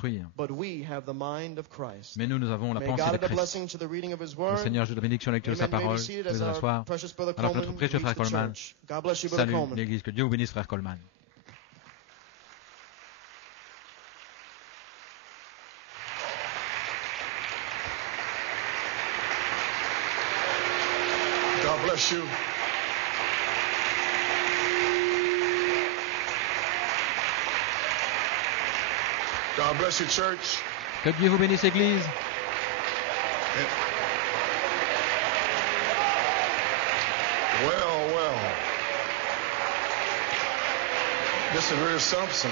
construire. but we have the mind of Christ. Mais nous avons la May pensée God de add a Christ. blessing to the reading of His Le Word. Seigneur, je te bénis sur la lecture de sa Amen. May parole. be seated Vous as pouvez vous our asseoir. precious brother Alors que Coleman notre précieux leads frère the Coleman church. God bless you, brother salue Coleman. l'Église. Que Dieu vous bénisse, frère Coleman. God bless you. God bless you, church. Que Dieu vous bénisse, Église. Well, well. This is really something.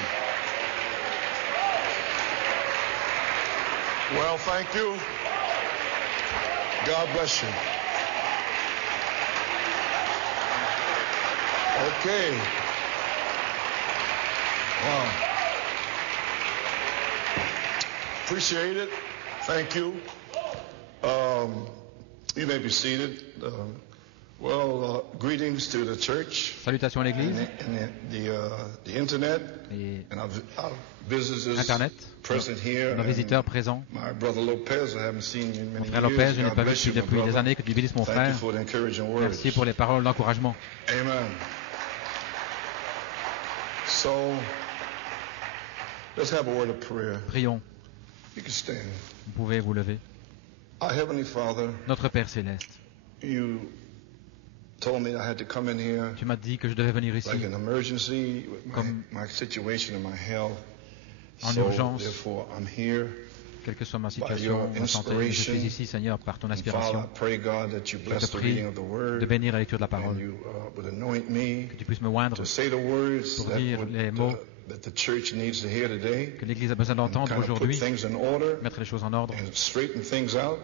Well, thank you. God bless you. Okay. Wow. Appreciate it. Thank you. You may be seated. Greetings to the church Salutations à l'Église and the internet et and our visitors Internet, present here. nos visiteurs présents. My brother Lopez, I haven't seen you in Mon many frère years. Lopez, je n'ai God pas vu bless you, my depuis des brother. années. Que Dieu bénisse mon Thank frère. you for the encouraging words. Merci pour les paroles d'encouragement. Amen. So, let's have a word of prayer. Prions. You can stand. Vous pouvez vous lever. Our Heavenly Father, Notre Père céleste, you told me I had to come in here tu m'as dit que je devais venir ici like an emergency with Comme my situation and my health. en So, urgence. therefore, I'm here. Quelle que soit ma your situation, ma santé, je inspiration. suis ici, Seigneur, par ton And Father, inspiration. I pray, God, that you Je bless te the prie reading of the word de bénir la lecture de la and parole, you would anoint me que tu puisses me oindre, to say the words pour that, dire les mots that the church needs to hear today, que l'Église a besoin and d'entendre kind of put aujourd'hui, things in order mettre les choses en ordre, and straighten things out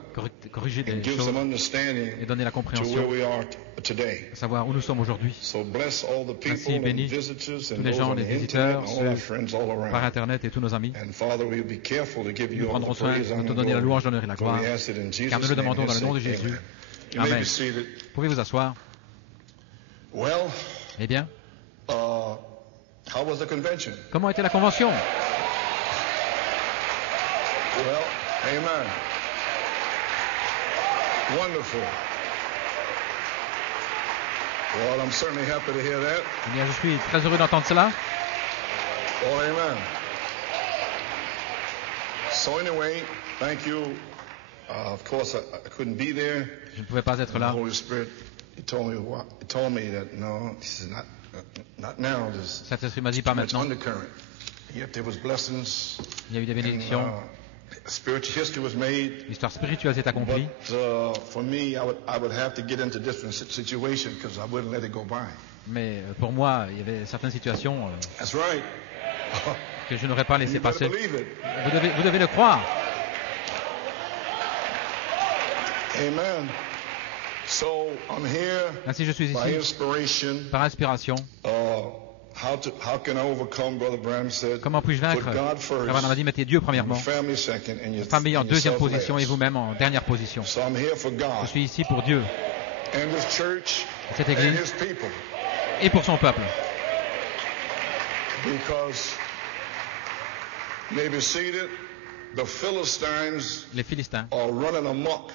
corriger and des give choses some understanding et donner la to where compréhension, we are today. à savoir où nous sommes aujourd'hui. So bless all the people Ainsi and bénis visitors tous and les those gens, on les the internet visiteurs, and all our ceux friends all par around. Internet et tous nos amis. And Father, we'll be careful to give Nous you all prendrons the soin praise, de honor, te and donner la glory. louange, l'honneur et la For gloire, we ask it in car Jesus' nous le name demandons and dans le nom de say Jésus. amen. You may Amen. be seated. Pouvez-vous asseoir? Well, Eh bien, how was the convention? comment était la convention? Well, amen. Wonderful. Well, I'm certainly happy to hear that. Eh bien, je suis très heureux d'entendre cela. Oh, amen. So anyway, thank you. Of course, I couldn't be there. Je ne pouvais pas être The là. Holy Spirit, He told me that no, this is not now. There's Saint-Esprit m'a dit pas too much maintenant. undercurrent. Yet there was blessings. Il y a eu des And, bénédictions. spiritual history was made. L'histoire spirituelle s'est accomplie. But for me, I would have to get into different situation because I wouldn't let it go by. Mais pour moi, il y avait certaines situations That's right. que je n'aurais pas laissé You better passer. believe it. Vous devez le croire. Amen. So I'm here Ainsi, je suis by ici inspiration. par inspiration. How can I overcome? Brother Branham said. Comment puis-je vaincre? Put God first. Frère Branham a dit, mettez Dieu premièrement, Family second, and your famille en and deuxième yourself position et last. vous-même en dernière position. So I'm here for Je God suis ici pour Dieu, and His church cette and Église His people, et pour son peuple. because maybe seated, the Philistines Les Philistins are running amok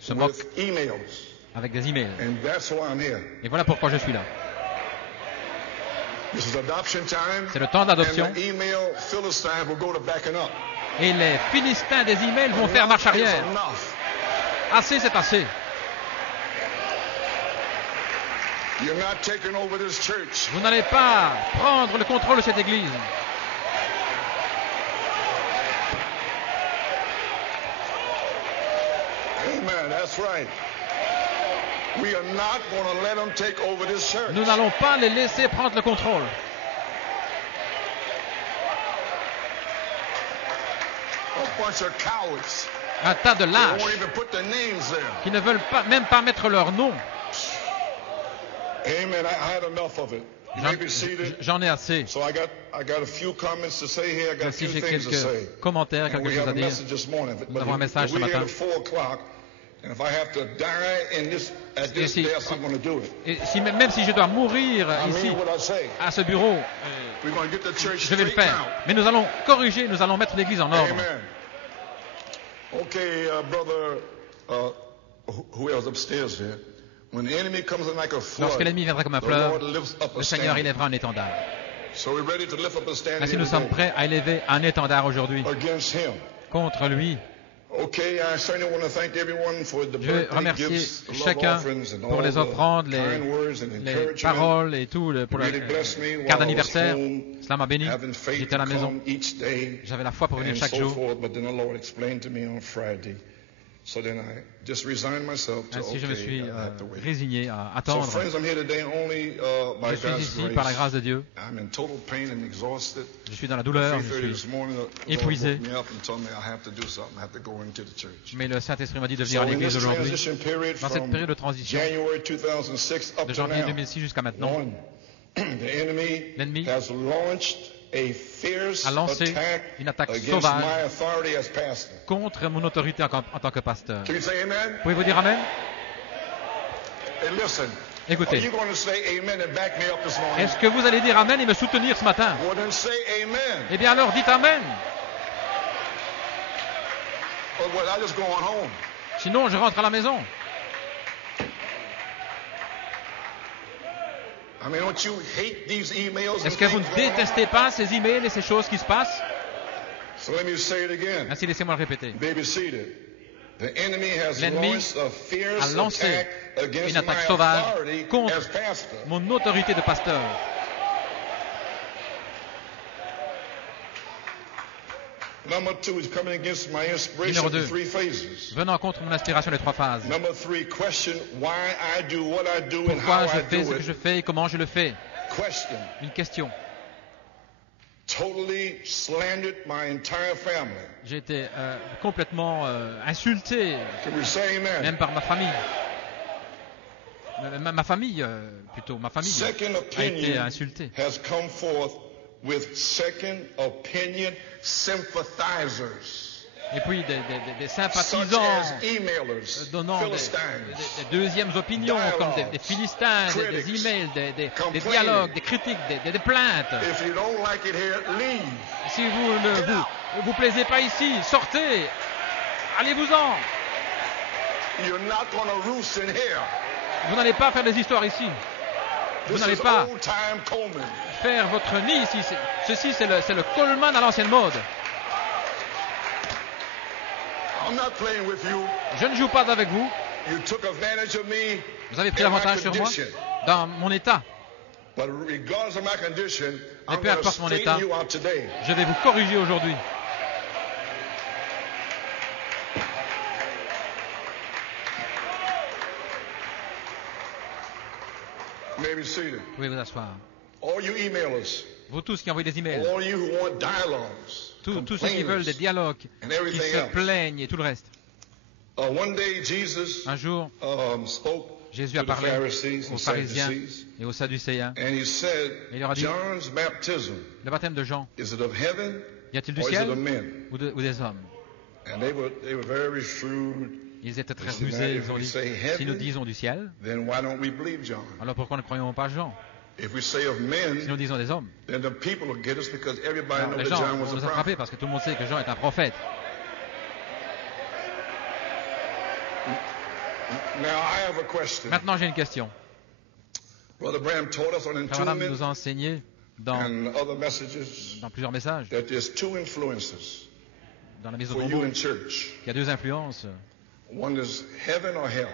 se moquent with emails, avec des emails. and that's why I'm here. Et voilà pourquoi je suis là. This is adoption time. C'est le temps d'adoption. And the email Philistines will go to backing up. Et les Philistins des emails vont faire marche Enough is arrière. enough. Assez, c'est assez. You're not taking over this church. Vous n'allez pas prendre le contrôle de cette Église. Amen. That's right. We are not going to let them take over this church. Nous n'allons pas les laisser prendre le contrôle. A bunch of cowards. Un tas de They lâches won't even put their names there. qui ne veulent même pas mettre leur nom. Amen. I had enough of it. You may be seated. J'en ai assez. So I got a few comments to say here. I got a Voici, few j'ai things to say. quelques commentaires, And quelque we chose have à a dire. message this morning. Nous avons un message ce we're here matin. at 4 o'clock, and if I have to die in this at this si- desk, I'm going to do it. Et même si je dois mourir I ici, mean what I say. à ce bureau, We're going to get the church Je vais le straightened faire. out. Mais nous allons corriger, nous allons mettre l'église en ordre. Amen. Okay, brother, who else upstairs here? When the enemy comes in like a flood, Lorsque l'ennemi viendra comme un the fleuve, Lord lifts up a le Seigneur standard. élèvera un étendard. So we're ready to lift up a standard Ainsi, here nous sommes today prêts à élever un étendard aujourd'hui against him. contre lui. Okay, I certainly want to thank everyone for the Je veux birthday remercier gifts, the love chacun offerings, and pour all les the offrandes, kind words and les encouragement. paroles et tout, pour Really la blessed me while carte I was d'anniversaire. home, Cela m'a béni. having faith J'étais à la to maison. come each day J'avais la foi pour venir and chaque so jour. forth, but then the Lord explained to me on Friday. So then I just resigned myself to Ainsi, je me suis I have to wait. résigné à So attendre. friends, I'm here today only by Je suis God's ici grace. par la grâce de Dieu. I'm in total pain and exhausted. Je suis dans la douleur, 3:30 je this suis morning, the Lord épuisé. woke me up and told me I have to do something. I have to go into the church. Mais le Saint-Esprit m'a dit de venir So à in l'église this aujourd'hui. transition period Dans cette from période de transition, January 2006 up de to janvier now, 2006 jusqu'à maintenant, one, the L'ennemi has launched a fierce a lancé attack une attaque against sauvage my authority as pastor. contre mon autorité en tant que pasteur. Can you say amen? Pouvez-vous dire Amen? Hey, listen. Écoutez. Are you going to say amen and back me up this morning? Est-ce que vous allez dire Amen et me soutenir ce matin? Well, then say amen. Eh bien alors, dites Amen. Or what? I just going home. Sinon, je rentre à la maison. I mean, don't you hate these emails and Est-ce que vous things ne going on? détestez pas ces emails et ces choses qui se passent? So let me say it again. Ainsi, laissez-moi le répéter. Baby seated. The enemy has L'ennemi launched a fierce a lancé attack against une attaque my sauvage authority contre as pastor. mon autorité de pasteur. Number two is coming against my inspiration Numéro in 2. three phases. Venant contre mon inspiration des trois phases. Number three, question why I do what I do and Pourquoi how je I fais ce do que je it. fais et comment je le fais? Question. Une question. Totally slandered my entire family. J'ai été complètement insulté, Can we say amen? même par ma famille. Ma famille, plutôt, ma famille Second a été opinion insultée. has come forth with second opinion sympathizers, Et puis des such sympathisants as emailers, donnant Philistines, des deuxièmes opinions, comme des Philistins, des critics, emails, des complaining. dialogues, des critiques, des plaintes. If you don't like it here, leave. Si vous ne vous plaisez pas ici, sortez, allez-vous-en. You're not going to roost in here. Vous n'allez pas faire des histoires ici. Vous This n'allez is pas old time Coleman. faire votre nid ici. Ceci, c'est le Coleman à l'ancienne mode. I'm not playing with you. Je ne joue pas avec vous. You took advantage of me Vous avez pris in my l'avantage sur moi condition. dans mon état. But regardless of my condition, Mais I'm peu going to importe mon straighten état, you out today. je vais vous corriger aujourd'hui. Maybe seated. Vous pouvez vous asseoir. All you emailers, Vous tous qui envoyez des emails, all you who want dialogues, tous ceux qui veulent des dialogues, and qui everything se else. plaignent et tout le reste. One day Jesus Un jour, spoke Jésus to a the parlé Pharisees aux and pharisiens Sadducees, et aux sadducéens. and he said, Il leur a dit, John's baptism, le baptême de Jean, is it of heaven y a-t-il du or is it ciel of men? ou des hommes? And they were very shrewd. Ils étaient très They said, rusés. "If Ils ont we dit, say si nous heaven, disons du ciel, then why don't we believe John? alors pourquoi ne croyons pas Jean? If we say of Si men, nous disons des hommes, then the people will get us because everybody alors, knows les that gens John vont was a nous prophet. attraper parce que tout le monde sait que Jean est un prophète. Now I have a question. Maintenant, j'ai une question. Brother Branham taught us on Frère Branham entombment nous a enseigné dans and other messages plusieurs messages, that there's two influences dans la mise au for you tombeau, in church. il y a deux influences. One is heaven or hell.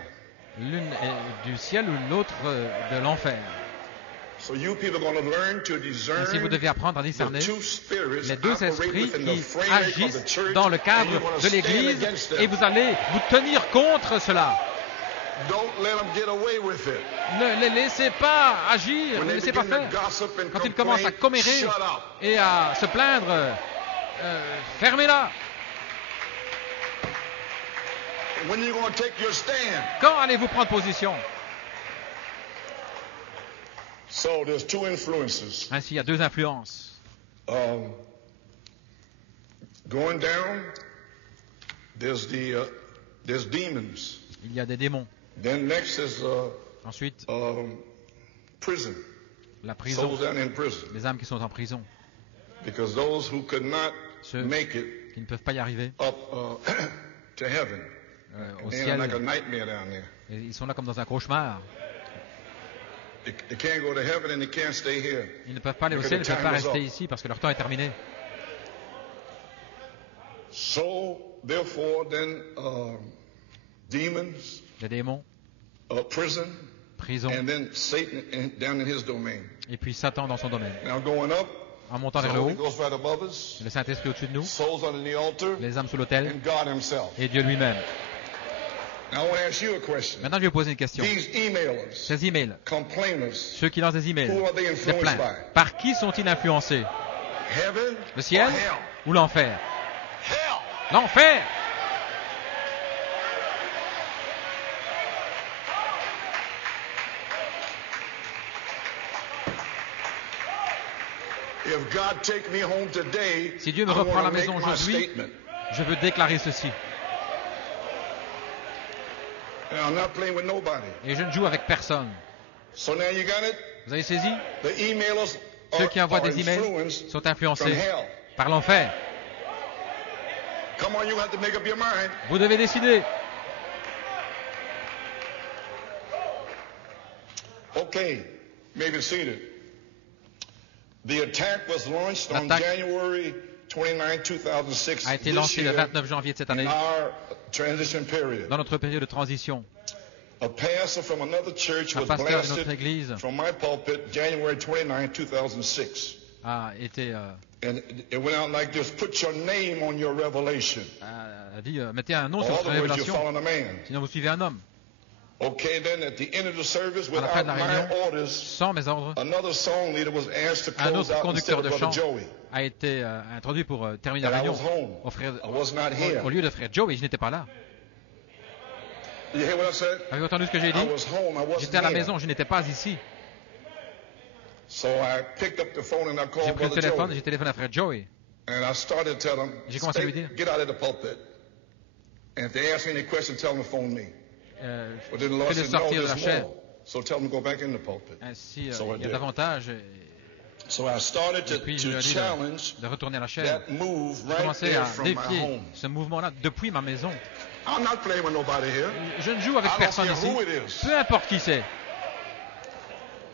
L'une est du ciel ou l'autre de l'enfer. So you people are going to learn to discern Ainsi, vous devez apprendre à discerner the two spirits les deux operate esprits within the qui framework of agissent the church, dans le and cadre you're going to de stand l'Église against them. et vous allez vous tenir contre cela. Don't let them get away with it. Ne les laissez pas agir, When ne they les laissez pas begin faire. to gossip and Quand ils commencent à complain, commérer shut up. et à se plaindre, fermez-la. When are you going to take your stand? Quand allez-vous prendre position? So there's two influences. Ainsi, il y a deux influences. Going down, there's demons. Il y a des démons. Then next is Ensuite, prison. la prison, souls that are in prison. les âmes qui sont en prison, Because those who could not ceux make it qui ne peuvent pas y arriver up to heaven, au they're ciel, like a nightmare down there. et ils sont là comme dans un cauchemar. They can't go to heaven and they can't stay here. Ils ne peuvent pas aller au ciel, ils ne peuvent pas rester ici parce que leur temps est terminé. So, therefore, then, demons, Les démons, prison, prison, and then Satan down in his domain. et puis Satan dans son domaine. Now going up, En montant the vers le Holy haut, Ghost right above us, le Saint-Esprit au-dessus de nous, souls under the altar, les âmes sous l'autel, and God himself. et Dieu lui-même. Now I want to ask you a question. Maintenant, je vais vous poser une question. These emailers, Ces emails, complainers, ceux qui lancent des emails, who are they des influenced plaintes, by? par qui sont-ils influencés? Heaven Le ciel or hell? ou l'enfer? Hell! L'enfer! If God take me home today, Si Dieu me I reprend à la want to maison make my aujourd'hui, statement. je veux déclarer ceci. And I'm not playing with nobody. Et je ne joue avec personne. So now you got it? Vous avez saisi? The emailers Ceux qui envoient are des emails influenced sont from influencés hell. par l'enfer. Come on, you have to make up your mind. Vous devez décider. Okay, maybe seated. The attack was launched on L'attaque January 29, 2006, A été this lancé le year, 29 janvier de cette année, in our transition period. dans notre période de transition. A pastor from another church Un was pasteur d'une autre blasted église from my pulpit January 29, 2006. a été And it went out like this: put your name on your revelation. a dit mettez un nom In sur votre other words, you're révélation, following a man. sinon vous suivez un homme. Okay, then at the end of the service, À la fin without de la my réunion, orders, sans mes ordres, another song leader was asked to un close autre out instead conducteur of de Brother chant Joey. a été introduit pour terminer And la I réunion was home. I was not here. au lieu de frère Joe, et je n'étais pas là. You hear what I said? Avez-vous entendu ce que j'ai I dit? was home. I J'étais à la wasn't maison, here. je n'étais pas ici. So I picked up the phone and I J'ai called pris le Brother téléphone et Joey. j'ai téléphoné à frère Joey. And I started to tell him, J'ai commencé à lui dire. get out of the pulpit. And if they ask me any questions, tell them to phone me. But then the Lord Fais-les said, no, sortir de la there's chair. more. So tell them to go back in the pulpit. Ainsi, So I il y a did. davantage. So I started Et puis, je to lui ai dit challenge de retourner à la chair. that move J'ai right commencé there à from my défier home. ce mouvement-là depuis ma maison. I'm not playing with nobody here. Je ne joue avec I don't personne care ici. who it is. Peu importe qui c'est.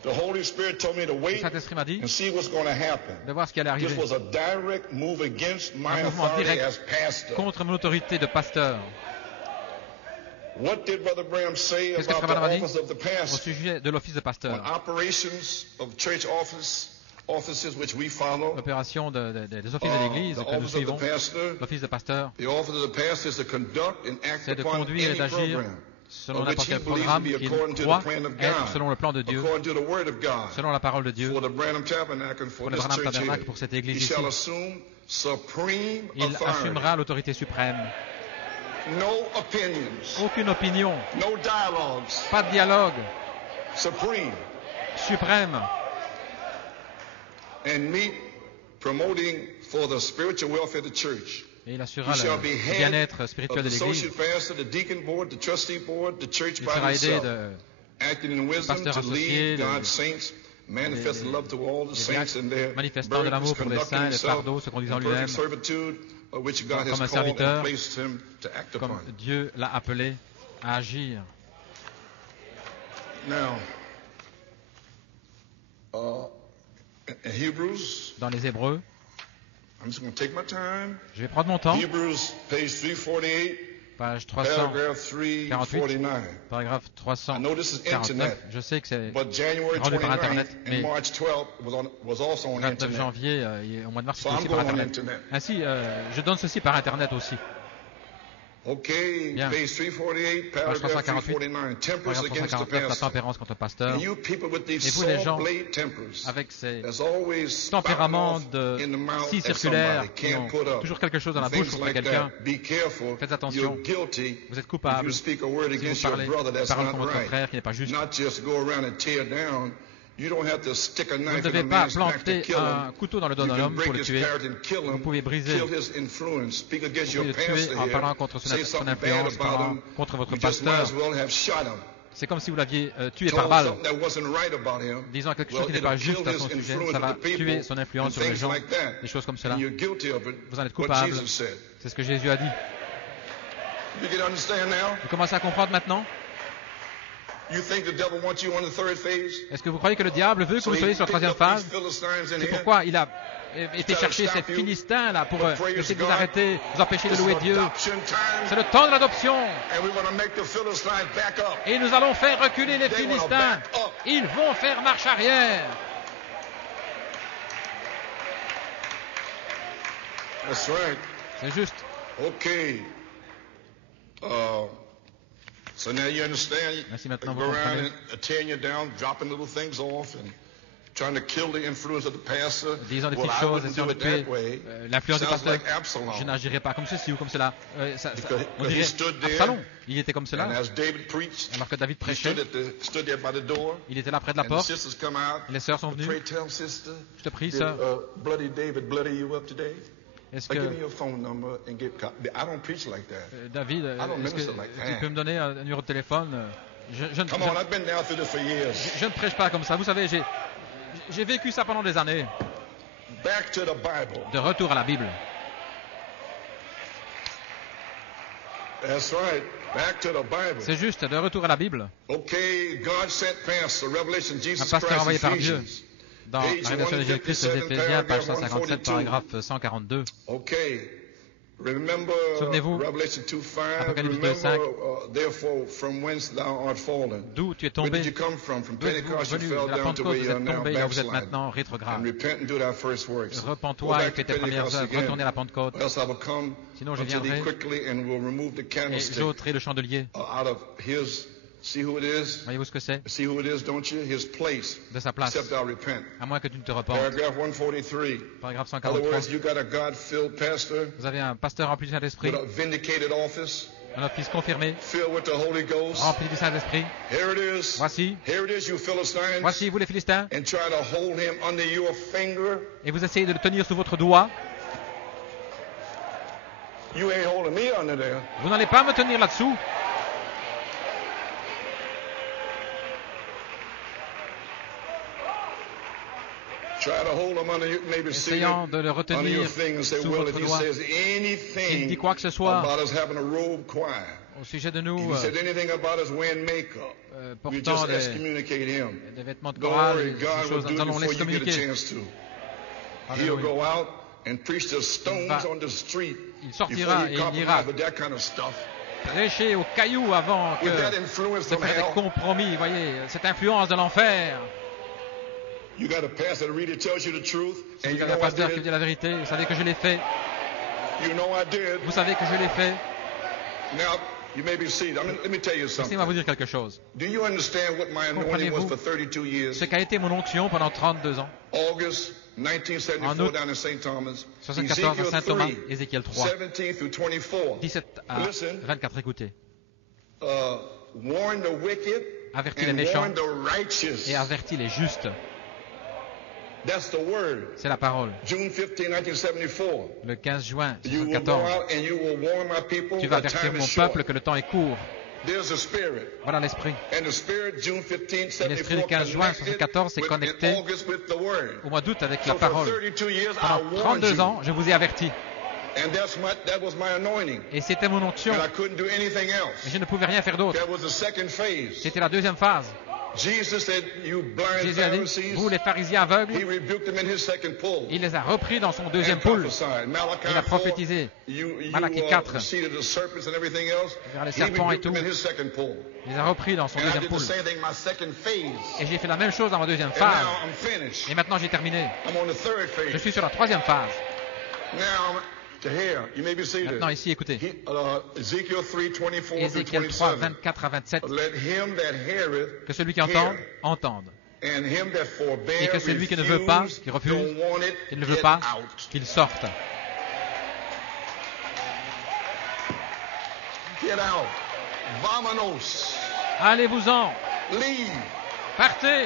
The Holy Spirit told me to Le wait Saint-Esprit m'a dit and see what's going to happen. de voir ce qui allait This arriver. was a direct move against my Un mouvement authority direct as pastor. contre mon autorité de pasteur. What did Brother Branham say Qu'est-ce que about Frère Branham a the dit office of the au pastor? sujet de l'office de On pasteur? operations of church offices which we follow, L'opération des offices de l'Église the que nous office of suivons, the pastor, l'office de pasteur, the office of the pastor is to conduct and act c'est de upon conduire et any d'agir program selon of which n'importe he quel believes to programme be qu'il according to the croit plan of être God, selon le plan de Dieu, according to the word of God. selon la parole de Dieu. For the Branham Tabernacle, for Pour le this Branham church Tabernacle, here, pour cette he église shall ici. assume supreme Il authority. assumera l'autorité suprême. No opinions, Aucune opinion, no dialogues, pas de dialogue, supreme. suprême. And me promoting for the spiritual welfare of the church. Et il assurera He shall le be head bien-être of spirituel the de associate l'Église. pastor, the deacon board, the trustee board, the church Il by sera aidé himself, de acting in wisdom pasteur to associé, lead God's saints, manifesting love to all the saints in their manifestant de burdens, l'amour pour les conducting saints, les himself fardeaux, se conduisant in lui-même, perfect servitude, which God has comme un called serviteur, and placed him to act comme upon. Dieu l'a appelé à agir. Now, in Hebrews, Dans les Hébreux, I'm just going to take my time. je vais prendre mon temps, Hebrews, page 348, page paragraph 348, 349. paragraphe I know this is 349. internet, Je sais que c'est but January rendu par 29th Internet, and mais March 12th was also on 29 internet. janvier, au mois de mars, So c'était I'm aussi par going on Internet. internet. Ainsi, je donne ceci par Internet aussi. Okay, Bien. page 348, Page paragraph 348, 349. Temperance Paragraphe against the 349, la pastor. tempérance contre le pasteur. And you people with these Et vous, les gens, saw blade tempers, Avec ces that's always spouting tempéraments off de in the mouth si at circulaires somebody, qui ont can't put up, toujours quelque chose dans la and bouche things contre like quelqu'un. that. Be careful. Faites attention. You're guilty Vous êtes if coupable you speak a word si vous against your parlez brother. une That's parole not contre votre right. frère qui n'est pas juste. Not just go around and tear down. You don't have to stick a Vous ne knife in devez a pas man's back to planter kill un him. couteau dans le dos You d'un can homme pour break le his tuer. character and kill Vous him, pouvez briser, kill his influence, speak against vous your pouvez le tuer pastor en here, parlant contre say son something bad influence, about parlant him. contre votre You just might pasteur. as well have shot him. c'est comme si vous l'aviez tué told par balle, something that wasn't right about him, disant quelque chose well, qui n'est it'll pas kill juste à his son sujet, influence ça of va the people tuer son and influence sur les things gens, like that. des choses comme cela. And you're guilty of it. Vous en êtes What coupable. Jesus said. C'est ce que Jésus a dit. You can understand now? Vous commencez à comprendre maintenant? You think the devil wants you on the third phase? Est-ce que vous croyez que le diable veut que vous soyez sur la troisième phase? C'est pourquoi il a été chercher ces Philistins là pour essayer de vous arrêter, vous empêcher de louer Dieu. C'est le temps de l'adoption. Et nous allons faire reculer les Philistins. Ils vont faire marche arrière. That's right. C'est juste. Okay. So now you understand. Merci, You maintenant go vous around comprenez. and tearing you down, dropping little things off, and trying to kill the influence of the pastor. Disons des Well, petites I choses, wouldn't essayant do de it tuer that way. l'influence du Sounds pasteur. like Absalom. Je n'agirai pas comme ceci ou comme cela. Because On he dirait stood there, Absalom. Il était comme And cela. as David preached, Alors que David he prêchait, stood there by the door. il était là près de la And the porte. sisters come out. Les sœurs sont venues. Pray, tell sister. Je te prie, Did sœur. Bloody David bloody you up today? Est-ce Give me que your phone number and get. I don't preach like that. David, I don't est-ce que minister like tu that. peux me donner un numéro de téléphone? Come on, I've been down through this for years. Je ne prêche pas comme ça. Vous savez, j'ai vécu ça pendant des années. Back to the Bible. De retour à la Bible. That's right. Back to the Bible. C'est juste, de retour à la Bible. Okay, God sent pastor, Revelation, Un Jesus pasteur Christ, envoyé par Dieu. Ephesians. Dans la révélation de Jésus-Christ aux Éphésiens, page 157, paragraphe 142. Okay. Remember Souvenez-vous, Revelation 2:5. Apocalypse Remember, 2:5. therefore, from whence thou art fallen. D'où tu es Where tombé? did you come from? From D'où êtes-vous Pentecost, you venu? fell De la down to Pentecôte, where vous you are êtes now tombé, là vous êtes backsliding. maintenant And rétrograde. repent and do thy first works. Go Repens-toi et back fais to tes premières Pentecost œuvres. again. Retournez à la Pentecôte. Else I will come Sinon, je unto thee viendrai quickly and will remove the Et candlestick j'ôterai le chandelier. out of his. See who it is? Voyez-vous ce que c'est? See who it is, don't you? His place. De sa place. Except thou repent. À moins que tu ne te repentes. Paragraph 143. Paragraphe In other 143. words, you got a God-filled pastor Vous avez un pasteur rempli du Saint-Esprit, with a vindicated office, un office confirmé, filled with the Holy Ghost. rempli du Saint-Esprit. Here it is. Voici, Here it is, you Philistines. voici vous les Philistins, And try to hold him under your finger. et vous essayez de le tenir sous votre doigt. You ain't holding me under there. Vous n'allez pas me tenir là-dessous. Try to hold him under your, maybe see Essayant de le under your retenir finger and say, sous well, votre if he doigt. says S'il anything dit quoi que ce soit about us having a robe choir, au sujet de if nous, he said anything about us wearing makeup, we portant just des excommunicate him. vêtements de chorale, Glory, des God will choses, do nous it allons before you get a l'excommuniquer. chance to. He'll Alléluia. go out and preach to stones va- on the street il sortira before et he il compromise ira with that kind of stuff. Prêcher aux cailloux avant que With that influence de from faire des hell, compromis. Voyez, cette influence de l'enfer. you got a pastor that really tells you the truth, and Vous you avez un know I pasteur did qui it. dit la vérité. Vous savez que je l'ai fait. You know I did. Vous savez que je l'ai fait. Now, you may be seated. let me tell you something. Laissez-moi vous dire quelque chose. Do you understand what my anointing was Comprenez-vous for 32 years? ce qu'a été mon onction pendant 32 ans. August En 1974 août down in St. Thomas. 74 à Saint-Thomas, 3, Ézéchiel 3, 17 through 24. 17 à Listen. 24. Écoutez. Warn the wicked Avertis les and méchants warn the righteous. et avertis les justes. That's the word. C'est la parole. June 15, 1974. Le 15 juin You will go 1914. out and you will warn my people Tu vas that avertir time mon is short. peuple que le temps est court. There's a spirit. Voilà l'esprit. And the spirit, June 15, Et l'esprit du 15 juin 1974 s'est connecté au mois d'août avec la So for parole. 32 years, I Pendant warned 32 you. ans, je vous ai averti. And that was my anointing. Et c'était mon onction. And I couldn't do anything Et else. je ne pouvais rien faire d'autre. That was the second phase. C'était la deuxième phase. Jesus said, you blind Jésus a dit, Pharisees. vous les pharisiens aveugles, He rebuked them in his second pull. il les a repris dans son deuxième And poule. prophesied. Malachi Il a 4, prophétisé. Malachie 4. seated the serpents and everything else. Vers les He serpents et rebuked them tout. in his second pull. Il les a repris dans son And I deuxième did the poule. same thing in my second phase. Et j'ai fait la même chose dans ma deuxième And phase. now I'm finished. Et maintenant j'ai terminé. I'm on the third Je phase. suis sur la troisième phase. Now, to here, you may be seated. Maintenant ici, écoutez. Ezekiel 3, 24 through Ézéchiel 3, 27. 24 à 27. Let him that heareth Que celui qui entend, hear. entende. And him that forbear, Et que celui qui ne veut pas, refuse, qui refuse, don't want it, il ne veut get pas, out. qu'il sorte. Get out. Vamonos. Allez-vous-en. Leave. Partez.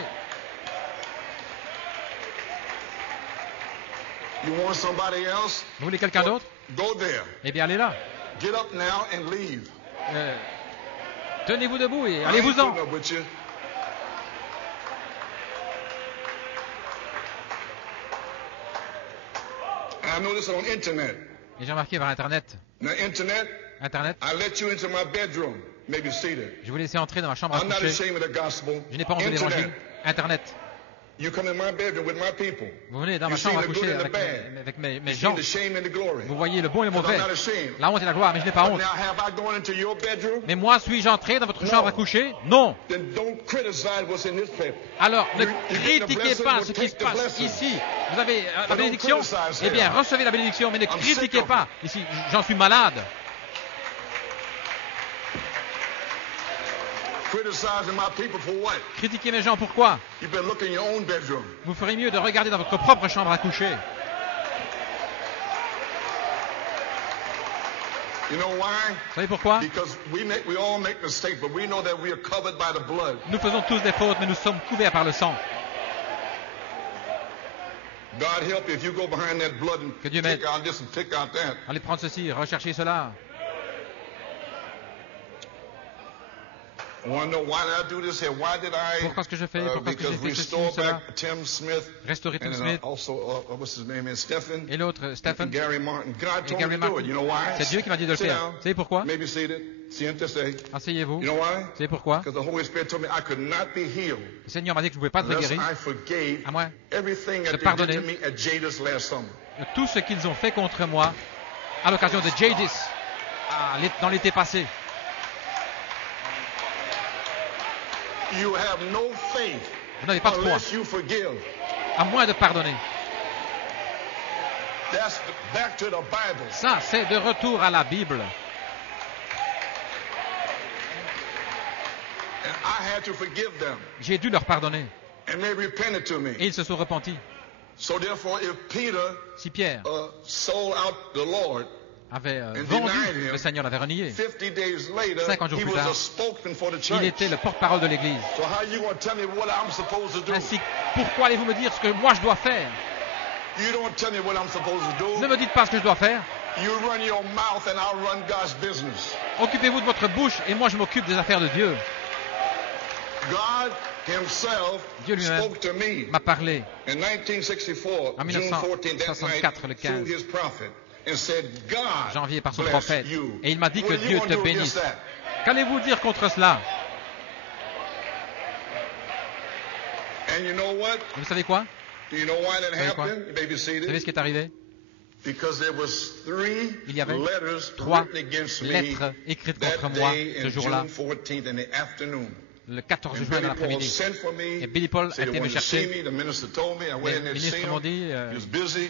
You want somebody else? Vous voulez quelqu'un d'autre? Go there. Eh bien, allez là. Get up now and leave. Tenez-vous debout et I ain't allez-vous-en. putting up with you. I know this on internet. Et j'ai remarqué par Internet. Now, internet, Internet, I let you into my bedroom. Maybe seated. je vous laissais entrer dans ma chambre à I'm not coucher. ashamed of the gospel. Je n'ai pas honte de l'évangile. Internet. Internet. You come in my bedroom with my people. Vous venez dans You ma see chambre à the good coucher and the avec bad. avec mes You see gens. the shame and the glory. Vous voyez le bon et le Because mauvais. I'm not ashamed. La honte et la gloire, mais je n'ai pas But honte. now, have I gone into your bedroom? Mais moi, suis-je entré dans votre chambre à coucher? Non. Then don't criticize what's in this paper. Alors, ne You get the critiquez blessing, pas well, ce qui take se the passe blessing. ici. Vous avez la don't bénédiction? criticize Eh bien, here. recevez la bénédiction, mais ne I'm critiquez sick of pas. Ici, j'en suis malade. Criticizing my people for what? Critiquez mes gens, pourquoi? You better look in your own bedroom. Vous ferez mieux de regarder dans votre propre chambre à coucher. You know why? Vous savez pourquoi? Because we all make mistakes, but we know that we are covered by the blood. Nous faisons tous des fautes, mais nous sommes couverts par le sang. God help you if you go behind that blood and Que Dieu pick m'aide. out this and pick out that. Allez prendre ceci, recherchez cela. I want to know why did I do this here? Why did I? Pourquoi est-ce que je fais? Pourquoi est-ce que Because j'ai fait ceci, restore cela? back Tim Smith Restaurer Tim and Smith also what's his name is Stephen et l'autre, and Stephen Gary Martin. God et told Gary me to do Martin. it. You know why? C'est Dieu qui m'a dit de le Sit faire. down. Vous savez pourquoi? Maybe seated. Siéntese. Asseyez-vous. You know why? Vous savez pourquoi? Because the Holy Spirit told me I could not be healed Le Seigneur m'a dit que je ne pouvais pas être unless guéri I forgave à moins everything de that they did pardonner to me at Jadis last summer. de tout ce qu'ils ont fait contre moi à l'occasion de Jadis dans l'été passé. You have no faith Vous n'avez pas de foi, unless you forgive. à moins de pardonner. That's back to the Bible. Ça, c'est de retour à la Bible. And I had to forgive them. J'ai dû leur pardonner. And they repented to me. Et ils se sont repentis. So therefore, if Peter Si Pierre sold out the Lord, avait and vendu, denied him, le Seigneur l'avait renié. 50 days later, 50 jours he plus was tard, a spokesman for the Il church. était le porte-parole de l'Église. So how you going to tell me what I'm supposed to do? Ainsi, pourquoi allez-vous me dire ce que moi je dois faire? You don't tell me what I'm supposed to Ne do. me dites pas ce que je dois faire. You run your mouth and I'll run God's business. Occupez-vous de votre bouche et moi je m'occupe des affaires de Dieu. God himself Dieu lui-même spoke to me m'a parlé in 1964, en June 14th, that 1964, le night, through 15 his prophet, and said, God janvier par son bless prophète. you. Et il m'a dit que What are you Dieu gonna te do bénisse. against that? Qu'allez-vous dire contre cela? And you know what? Vous savez quoi? Do you know why that savez quoi? happened? You may be Vous savez seated. ce qui est arrivé? Because there was Il y avait letters 3 written against me lettres écrites that contre moi day ce in jour-là, June 14th in the afternoon. le 14 And juin Billy dans Paul l'après-midi. sent for me. Et Billy Paul a said he été me wanted to see chercher. me. The minister told me. I went in there to see ministres m'ont him. dit, He was busy.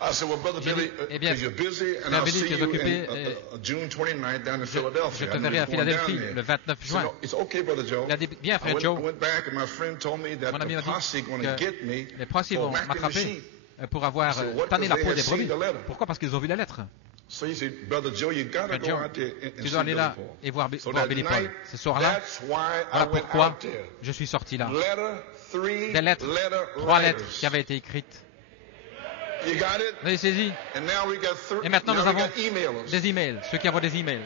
I said, well, Brother j'ai Billy, dit, eh bien, because you're busy, and Frère I'll Billy, see tu es you occupé, in June 29th down in je Philadelphia. te I know verrai à you're going down Philadelphie there. le 29 I said, juin. no, it's okay, Brother Joe. Il a dit, bien, frère I Joe, went back and my friend told me that mon ami the m'a dit posse going to que get me les poissons for vont whacking the m'attraper sheep. pour avoir I said, what? tanné la Because peau they des had seen brebis. the letter. Pourquoi? Parce qu'ils ont vu la lettre. So he said, Brother Joe, you got to Frère go Joe, out there and tu see dois aller Billy là Paul. et voir So voir that Billy night, Paul. Ce soir-là, that's why I voilà went pourquoi out there. je suis sorti là. Letter, Des lettres, 3 lettres writers. qui avaient été écrites. You got it? Vous avez saisi? And now we got Et maintenant, nous now we avons got emailers. des emails, ceux qui envoient des emails.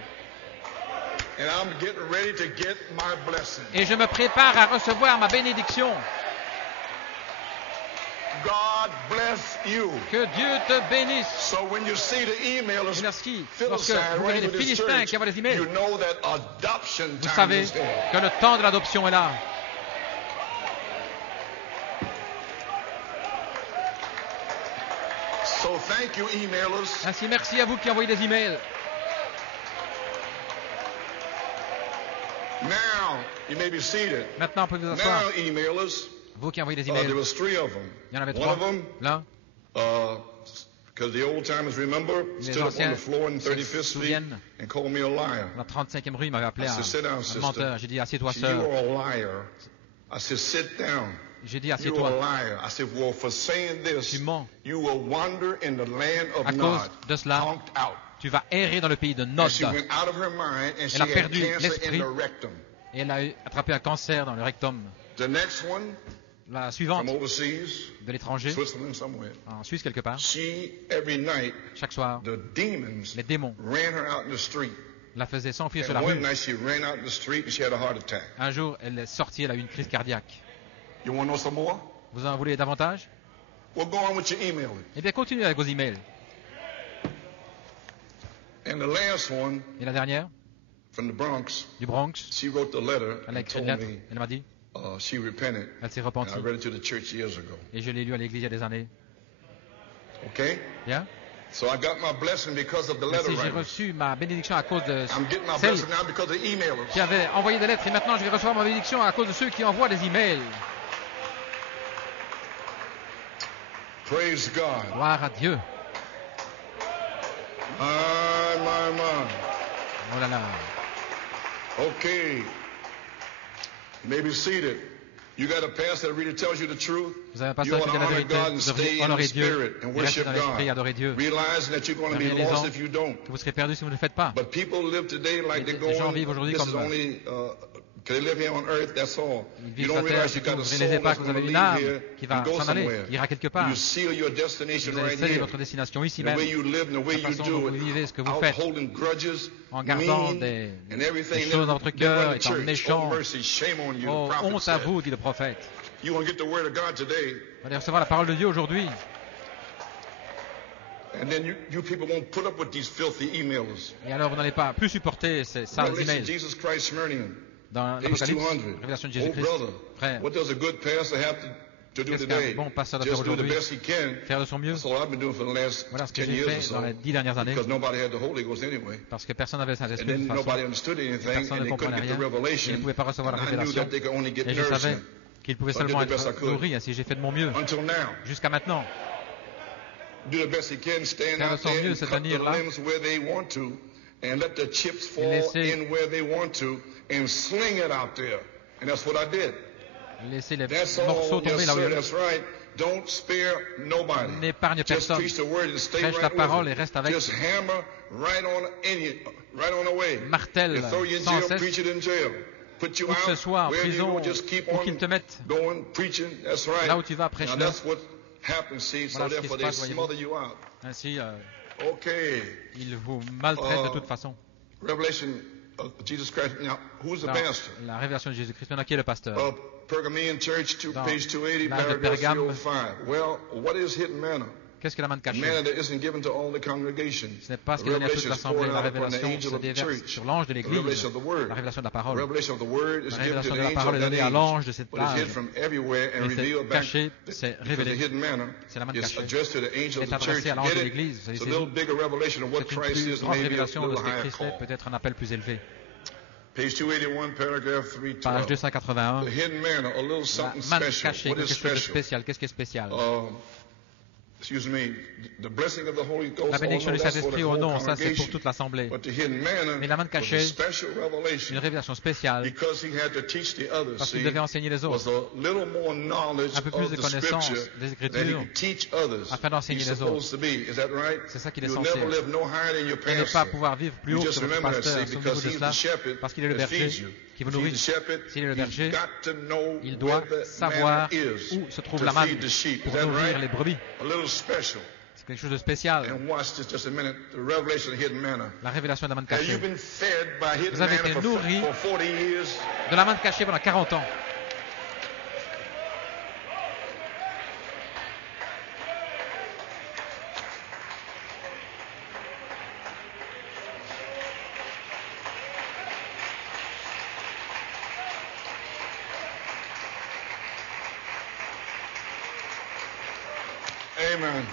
And I'm getting ready to get my blessing. Et je me prépare à recevoir ma bénédiction. God bless you. Que Dieu te bénisse. So when you see the emailers, Et merci. Lorsque Philistine vous voyez running les to this Philistins church, qui envoient des emails, you know that adoption vous time savez is there. que le temps de l'adoption est là. So thank you, emailers. Ainsi, merci à vous qui envoyez des emails. Now you may be seated. Maintenant, vous pouvez vous asseoir. Now, emailers, Vous qui envoyez des there emails. was 3 of them. Il y en avait One 3. of them, L'un, because the old timers remember, les stood up on anciens the floor in se 35th Street souviennent. and called me a liar. la 35e rue, il m'avait appelé I said, sit down, un sister. menteur. J'ai dit, assieds-toi, She said, you sœur. are a liar. I said, sit down. J'ai dit, You are a assieds-toi. liar. I said, well, for saying this, Tu mens. you will wander in the land of À cause Nod, de cela, honked out. tu vas errer dans le pays de And Nod. she went out of her mind, and she Elle a had perdu cancer in l'esprit. the rectum. Et elle a attrapé un cancer dans le rectum. The next one, La suivante, from overseas, de l'étranger, Switzerland somewhere, en Suisse quelque part, she, every night, chaque soir, the demons les démons ran her out in the street. la faisait s'enfuir sur And la one rue. night she ran out in the street and she had a heart attack. Un jour, elle est sortie, elle a eu une crise cardiaque. You want to know some more? Vous en voulez davantage? Well, go on with your email. Eh bien, continuez avec vos emails. And the last one Et la dernière, from the Bronx, du Bronx, she wrote the letter elle a and écrit une told lettre. me Elle m'a dit, she repented. elle s'est And repentie. I read it to the church years ago. Et je l'ai lu à l'église il y a des années. Okay? Bien? So I got my blessing because of the letter Merci, j'ai writer. reçu ma bénédiction à cause de I'm getting my celle blessing now because of emailers. qui avait envoyé des lettres. Et maintenant, je vais recevoir ma bénédiction à cause de ceux qui envoient des emails. Praise God. Gloire à Dieu. My. Oh là là. Okay. You may be seated. You got a pastor that really tells you the truth. Vous avez un You pasteur want qui to dit la honor vérité. God and Vous stay devriez in the honorer Dieu spirit and et rester worship dans l'esprit et God. adorer Dieu. Realizing that you're going to be Réalisant lost if you don't. que vous serez perdu si vous ne le faites pas. But people live today like they're Les gens going, vivent aujourd'hui this is comme only, they live here on earth, that's all. Ils You vivent don't sur terre, realize c'est you tout. got a Vous ne soul réalisez pas that's que vous going avez to une leave âme here qui va and go s'en aller, somewhere. qui ira quelque part. You seal your destination Vous allez right sceller here. votre destination ici The même, way you live and the way la you façon dont do vous vivez, ce que it, vous out faites, holding grudges, en gardant mean, des and everything. choses dans votre cœur, étant church. méchant. Oh, mercy, shame on you, Oh, the prophet honte à said. vous, dit le prophète. You want to get the word of God today, Vous allez recevoir la parole de Dieu aujourd'hui. and then you people won't put up with these filthy emails. Et alors vous n'allez pas plus supporter ces sales Revelation, emails. Jesus Christ Smyrnian, Dans page l'Apocalypse, 200. révélation de Oh, Jésus-Christ. brother, Frère, what does a good pastor have to do qu'est-ce qu'un today? bon pasteur doit faire Just do the aujourd'hui? best he can. Faire de son mieux. That's all I've been doing for the last Voilà ce que 10 j'ai years or fait so. dans les 10 dernières années. Because nobody had the Holy Ghost anyway. Parce que personne n'avait le And Saint-Esprit de then toute façon. nobody understood anything, Personne and ne they couldn't comprenait get the rien. Ils revelation. ne pouvaient pas recevoir la And I knew révélation. that they could only get Et je savais nourishment. qu'ils pouvaient So I did seulement the best I être could. nourris. Ainsi, j'ai fait de mon mieux. Until now, Jusqu'à maintenant. do the best he can, stand Faire de out son there mieux, and se cut the tenir là. limbs where they want to, and let the chips fall laisser- in where they want to, and sling it out there. And that's what I did. Laissez les That's morceaux all. tomber Yes, là où sir, il y en a. that's right. Don't spare nobody. N'épargne Just personne. preach the word and stay Prêche right la with parole it. et reste avec. Just hammer right on away. Martèle They throw you in sans jail, cesse. preach it in jail. Put you Où que ce out, soit, en wherever you prison, go, just keep où on qu'ils te mettent. going, preaching. That's right. Là où tu vas, Now prêche-le. that's what happens, see. So Voilà ce qui therefore se they passe, voyez-vous. smother you out. Ainsi, Okay. ils vous maltraitent de toute façon. Revelation of Jesus Christ. Now, who's the Dans pastor? la révélation de Jésus-Christ, maintenant qui est le pasteur? Pergamean Church, Dans page 280, l'âge de paragraph Pergame. 305. Well, what is hidden manna? Qu'est-ce que la manne A cachée? manna that isn't given to all the congregation. Ce n'est pas ce The qui est donné à toute revelation is l'assemblée. poured La out upon the révélation angel se of the déverse church. sur l'ange de The l'église. revelation of the word. La révélation de la The parole. revelation of the word is La given to révélation the de la angel parole of est that donnée à age. l'ange de cette But it's hid âge. from everywhere and Mais c'est revealed back. caché, c'est Because révélé. the hidden manna C'est la manne is cachée. addressed to the angel of C'est the church. adressé à l'ange Get de it? l'église. Vous avez It's a saisi? little bigger revelation of what C'est une Christ plus is, and grande maybe a révélation de little ce que higher Christ est, call. peut-être un appel plus élevé. Page 281, paragraph Page 312. 281. The hidden manna, a little La something manne special. cachée, What quelque is chose de special? spécial. Qu'est-ce qui est spécial? Excuse me, the blessing of the Holy Ghost. La bénédiction du that's for the Saint-Esprit, oh whole non, ça c'est pour congregation. toute l'assemblée. But the hidden manna Mais la manne was a cachée, special revelation une révélation spéciale, because he had to teach the others. parce qu'il See, devait enseigner les was autres, a little more knowledge un peu plus of de the connaissance scripture des that he Écritures, could teach others. afin d'enseigner He's les supposed to be. Is that right? C'est ça qu'il est You'll censé never live no higher than your et ne pas pastor. pouvoir vivre plus You haut que just votre remember that, pasteur. see, Souvenez-vous because de he's cela, the shepherd parce qu'il est le that feeds berger you. qui vous If nourrit. he's the shepherd, S'il est le he's berger, got to know il where doit the savoir manna is où se trouve to la manne feed the sheep. Is pour that nourrir les right? brebis. A little special. C'est quelque chose de spécial. And watch this just a minute. The revelation of hidden manna. La révélation de la manne Have you cachée. been fed by hidden Vous avez manna été for nourri 40 years? De la manne cachée pendant 40 ans. Amen.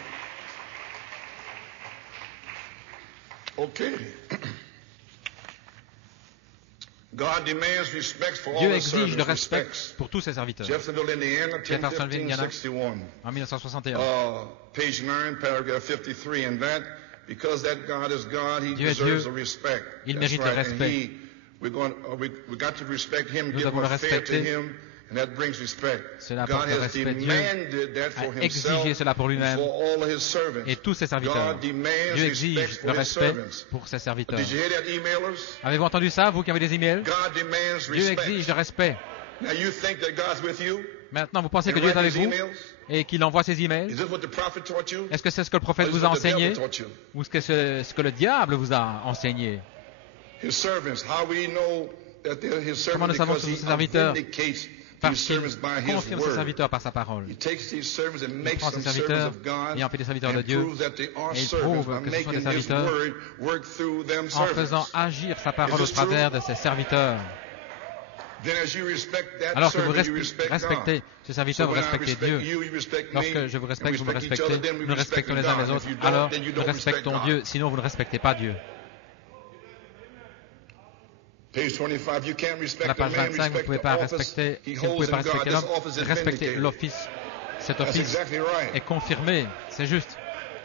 Okay. God demands respect for all Dieu his exige le servants. respect Respects. pour tous ses serviteurs. Jeffersonville, Indiana, Jeffersonville, Indiana. 10/15/61. En 1961. Page 9, paragraph 53. And that, because that God is God, he Dieu est deserves Dieu. the respect. Il That's mérite le right. respect. And we got to respect him, Nous give devons him le a fair to respecter. him, and that brings respect. Cela God apporte le has respect. Dieu demanded that for a himself exigé cela pour lui-même and for all of his servants. et tous ses serviteurs. God demands Dieu respect exige for le his respect servants. pour ses serviteurs. Did you hear that, emailers? Avez-vous entendu ça, vous qui avez des emails? God demands Dieu respect. exige le respect. Now you think that God's with you? Maintenant, vous pensez que And Dieu est write avec these vous emails? et qu'il envoie ses emails? Is this what the prophet taught you? Est-ce que c'est ce que le Or prophète is this vous a what the devil enseigné taught you? ou ce que le diable vous a enseigné? His servants, how we know that they're his Comment nous servants? savons que Because ce he sont ses serviteurs? authenticates Parce these qu'il servants by his confirme ses word. serviteurs par sa parole. He takes these servants and Il makes prend ses them servants serviteurs of God et en fait des serviteurs de and Dieu. proves that they are Et il servants prouve by que ce sont des making his serviteurs word work through them en faisant servants. agir sa parole au Is this true? travers de ses serviteurs. Then as you respect that Alors que vous servant, you respect respectez God. ces serviteurs, vous So when I respectez respect Dieu. you, you respect me, Lorsque je vous and respecte, vous me respect each respectez, other, then we nous respect respectons les uns God. les If autres, you don't, alors then you nous don't respect respectons God. Dieu, sinon vous ne respectez pas Dieu. Page 25, you can't À respect la a page man, 25, vous ne respect pouvez the pas office respecter, he si vous ne holds pouvez pas in God. respecter This l'homme, office is respectez vindicated. l'office. Cet That's office exactly right. est confirmé, c'est juste.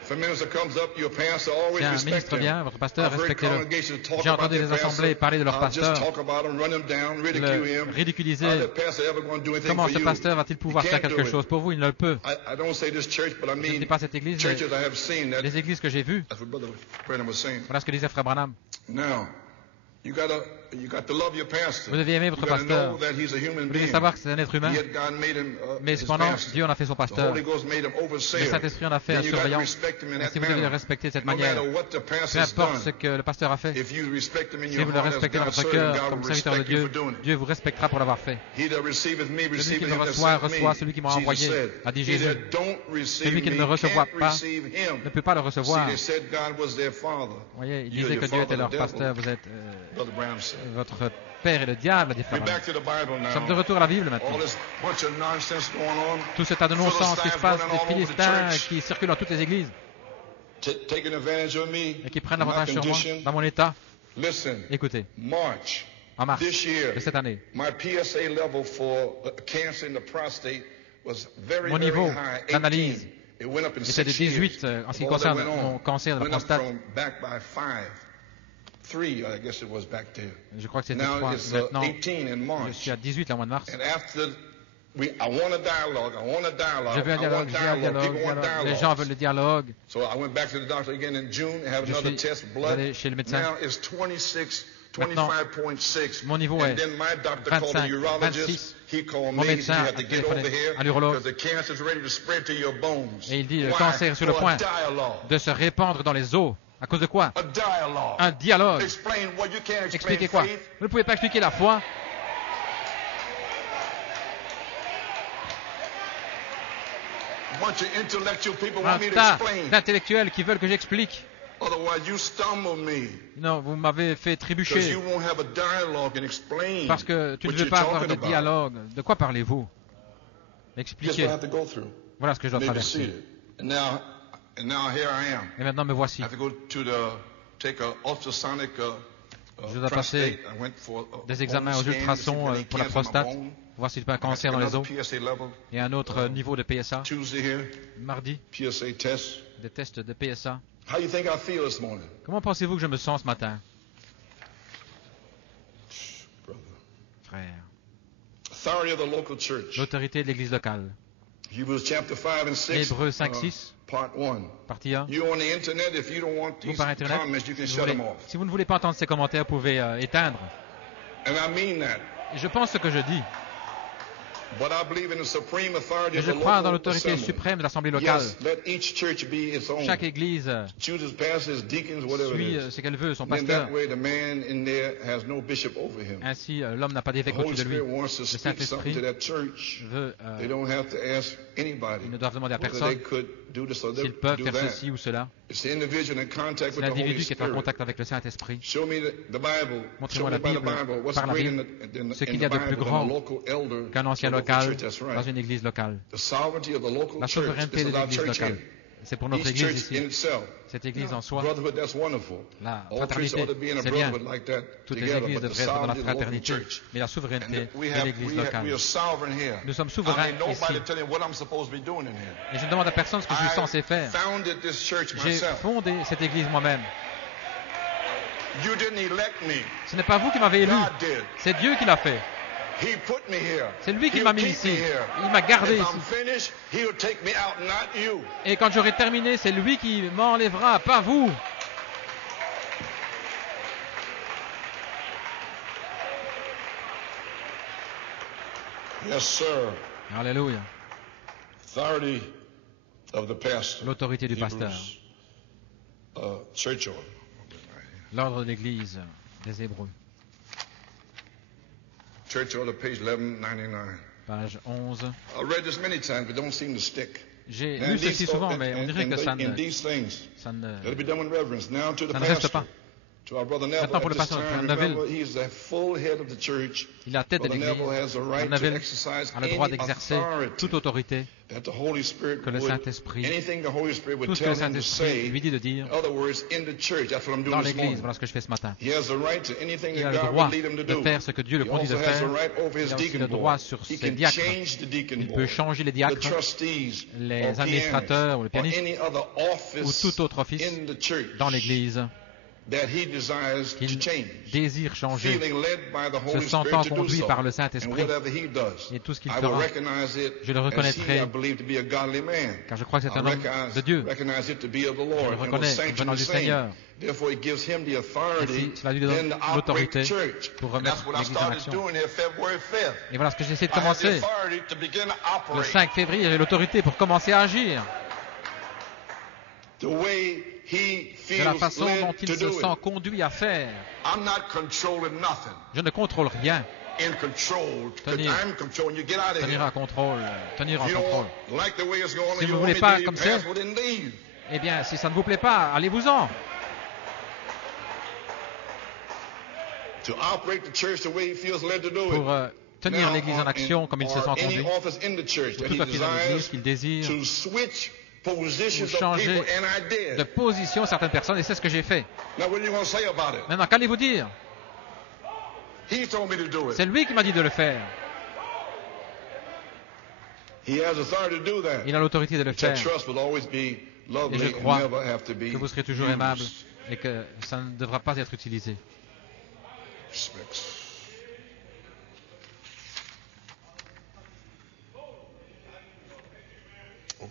If a minister comes up, your pastor always Si un respect ministre him. vient, votre pasteur, I've heard respectez-le. congregations talk J'ai about entendu their des assemblées pastor, parler de leur just pasteur, talk about him, run him down, ridicule le him. ridiculiser. How that pastor ever going to do anything Comment for ce you? pasteur va-t-il pouvoir He faire can't quelque do it. chose pour vous? Il ne le peut. I don't say this church, but I Je ne dis mean pas cette église, mais churches I have seen that. les églises que j'ai vues. That's what Brother Branham was saying. Voilà ce que disait Frère Branham. Now, you got to love your pastor. Vous devez aimer votre You gotta pasteur. know that he's a human Vous devez being. savoir que c'est un être humain, Yet God made him mais his cependant, pastor. Dieu en a fait son The pasteur. Holy Ghost made him Le overseer. Saint-Esprit en a fait un Then you got to surveillant. respect him in Et that si vous devez le manner. respecter de cette No manière, matter what the peu pastor's importe done, ce que le pasteur a fait, if you respect him in si your vous le heart as respectez dans God's votre servant, cœur God comme will serviteur de respect you Dieu, for doing it. Dieu vous respectera pour l'avoir fait. He that receiveth me, Celui receiveth qui me him that reçoit, sent me. reçoit celui qui m'a Jesus envoyé, said, a dit he Jésus. that don't receive Celui qui ne me me recevra can't pas receive him. ne peut pas le See, recevoir. they said God was their father. Vous voyez, il You're disait your que Dieu était father, leur the devil. pasteur, vous êtes Brother Branham said. votre père et le diable, dit Frère We're Branham. back to the Bible Nous sommes de now. retour à la Bible maintenant. All this bunch of nonsense going on. Tout ce tas de non-sens qui se passe, des Philistines running all over the Philistins church. qui circulent dans toutes les églises Taking advantage of me. et qui prennent my l'avantage sur moi, condition. dans mon état. Listen, Écoutez, March en mars this year, de cette année, my PSA level for cancer in the prostate was very, mon very niveau high. d'analyse 18. It went up in était de 6 years. 18 en ce qui All that concerne went on. mon cancer de la Went up prostate. from back by 3, I guess it was back there. Je crois que c'était Now 3. it's Maintenant, 18 in je March. suis à 18 le mois de mars. And after I want a dialogue. I want a dialogue. Je veux un I dialogue, want je veux un dialogue. People want Les dialogue. gens veulent le dialogue. So I went back to the doctor again in June and have Je another suis test, blood. allé chez le médecin. Now it's 26, Maintenant, 25.6. mon niveau And est then my doctor called 25, the urologist. 26. He called Mon me. He said, médecin you have to a get over téléphoné here à l'urologue. because the cancer is ready to spread to your bones. Et il dit le Why? cancer est sur le For point a dialogue. de se répandre dans les os. À cause de quoi? A dialogue. Un dialogue. Explain what you can't explain. Expliquez quoi? Faith. Vous ne pouvez pas expliquer la foi. Bunch of intellectual people Un want me to tas explain. d'intellectuels qui veulent que j'explique. Otherwise, you stumble me. Non, vous m'avez fait Because trébucher you won't have a dialogue and explain parce que tu ne what veux you're pas avoir talking de about. dialogue. De quoi parlez-vous? Guess what I Expliquez. have to go through. Voilà ce que je dois Maybe traverser. seated. And now here I am. Et maintenant me voici. I have to go to take a ultrasonic Je dois prostate. passer I went for a des examens aux bone scan to see ultrasons if any pour la cancer in my prostate, bone. voir s'il y a un I cancer took dans les another os. PSA level. Et un autre niveau de PSA. Tuesday here, Mardi, PSA test. des tests de PSA. How you think I feel this morning? Comment pensez-vous que je me sens ce matin, Brother. frère? Authority of the local church. L'autorité de l'église locale. Hebrews chapter 5 and 6. Hébreux 5, 6, Part 1. partie 1. You on the internet, if you don't want Vous these par Internet, comments, you can si shut vous, them voulez- off. si vous ne voulez pas entendre ces commentaires, vous pouvez éteindre. And I mean that. Et je pense ce que je dis. But I believe in the supreme authority Et of je the crois dans local l'autorité assembly. suprême de l'Assemblée locale. Yes, let each church be its own. Chaque église Chooses pastors, deacons, whatever suit it is. ce qu'elle veut, son And then pasteur. that way the man in there has no bishop over him. Ainsi, l'homme n'a pas The d'évêque Holy au-dessus de lui. Spirit wants to Le speak something Saint-Esprit to that church. veut, They don't have to ask anybody ils ne doivent demander à whether personne they could do this or s'ils do peuvent faire that. ceci ou cela. It's the individual in contact C'est with the Holy l'individu qui est en Spirit. contact avec le Saint-Esprit. Show me the Bible. Show Montrez-moi me la by the Bible, Bible. What's par la great Bible, ce in qu'il y the a de plus Bible grand than a local elder qu'un ancien in a local local church. That's dans right. une église locale. The sovereignty of the local La church. souveraineté This de is our l'église church locale. here. C'est pour notre Each église church in ici. itself. Cette église en soi, Brotherhood, that's wonderful. la All churches fraternité, ought to be in a c'est bien. brotherhood like that Toutes les together, églises but the devraient être dans la sovereignty of the local fraternité, church. mais la souveraineté And we de have, l'église we are locale. sovereign here. Nous sommes I souverains mean, nobody ici. tell me what I'm supposed to be doing in here. Et je ne demande à personne ce que je suis I censé faire. founded this church J'ai myself. fondé cette église moi-même. You didn't elect me. Ce n'est pas vous qui m'avez élu, God did. c'est Dieu qui l'a fait. He put me here. C'est lui qui He'll m'a mis keep ici. me here. Il m'a gardé If ici. I'm finished, he'll take me out, not you. Et quand j'aurai terminé, c'est lui qui m'enlèvera, pas vous. Yes, sir. Alléluia. Authority of the pastor. L'autorité du pasteur. Hebrews, church order. L'ordre de l'église Les Hébreux. Church Order, page 1199. Page 11. I read this many times, but don't seem to stick. J'ai lu ceci souvent, mais on dirait que ça ne reste pas. Maintenant, pour le pasteur Neville, il est la tête de l'Église. Neville a le droit d'exercer toute autorité que le Saint-Esprit, tout ce que le Saint-Esprit lui dit de dire dans l'Église. Voilà ce que je fais ce matin. Il a le droit de faire ce que Dieu le conduit de faire. Il a aussi le droit sur ses diacres. Il peut changer les diacres, les administrateurs ou les pianistes ou tout autre office dans l'Église qu'il désire changer, se sentant conduit par le Saint-Esprit. Et tout ce qu'il fera, je le reconnaîtrai, car je crois que c'est un homme de Dieu. Je le reconnais venant du Seigneur. Et si cela lui donne l'autorité pour remettre l'Église en action. Et voilà ce que j'essaie de commencer. Le 5 février, j'ai l'autorité pour commencer à agir. De la façon dont il se sent conduit à faire. Je ne contrôle rien. Tenir en contrôle. Si vous ne voulez pas comme c'est, eh bien, si ça ne vous plaît pas, allez-vous-en. Pour tenir l'Église en action comme il se sent conduit, ou tout office dans l'Église qu'il désire, ou changer de position certaines personnes, et c'est ce que j'ai fait. Maintenant, qu'allez-vous dire? C'est lui qui m'a dit de le faire. Il a l'autorité de le faire. Et je crois que vous serez toujours aimable et que ça ne devra pas être utilisé.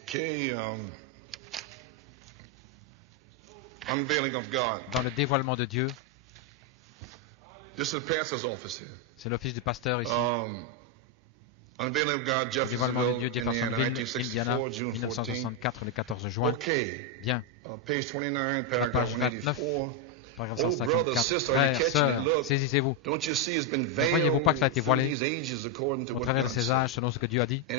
Okay, unveiling of God. Dans le dévoilement de Dieu. This is the pastor's office here. C'est l'office du pasteur ici. Unveiling of God, Le dévoilement de Dieu, Jeffersonville, Indiana, 1964, le 14 juin. Bien. Page 29, la page 29. Paragraphe 154. Frères, sœurs, saisissez-vous. Ne voyez-vous pas que ça a été voilé au travers de ces âges selon ce que Dieu a dit, et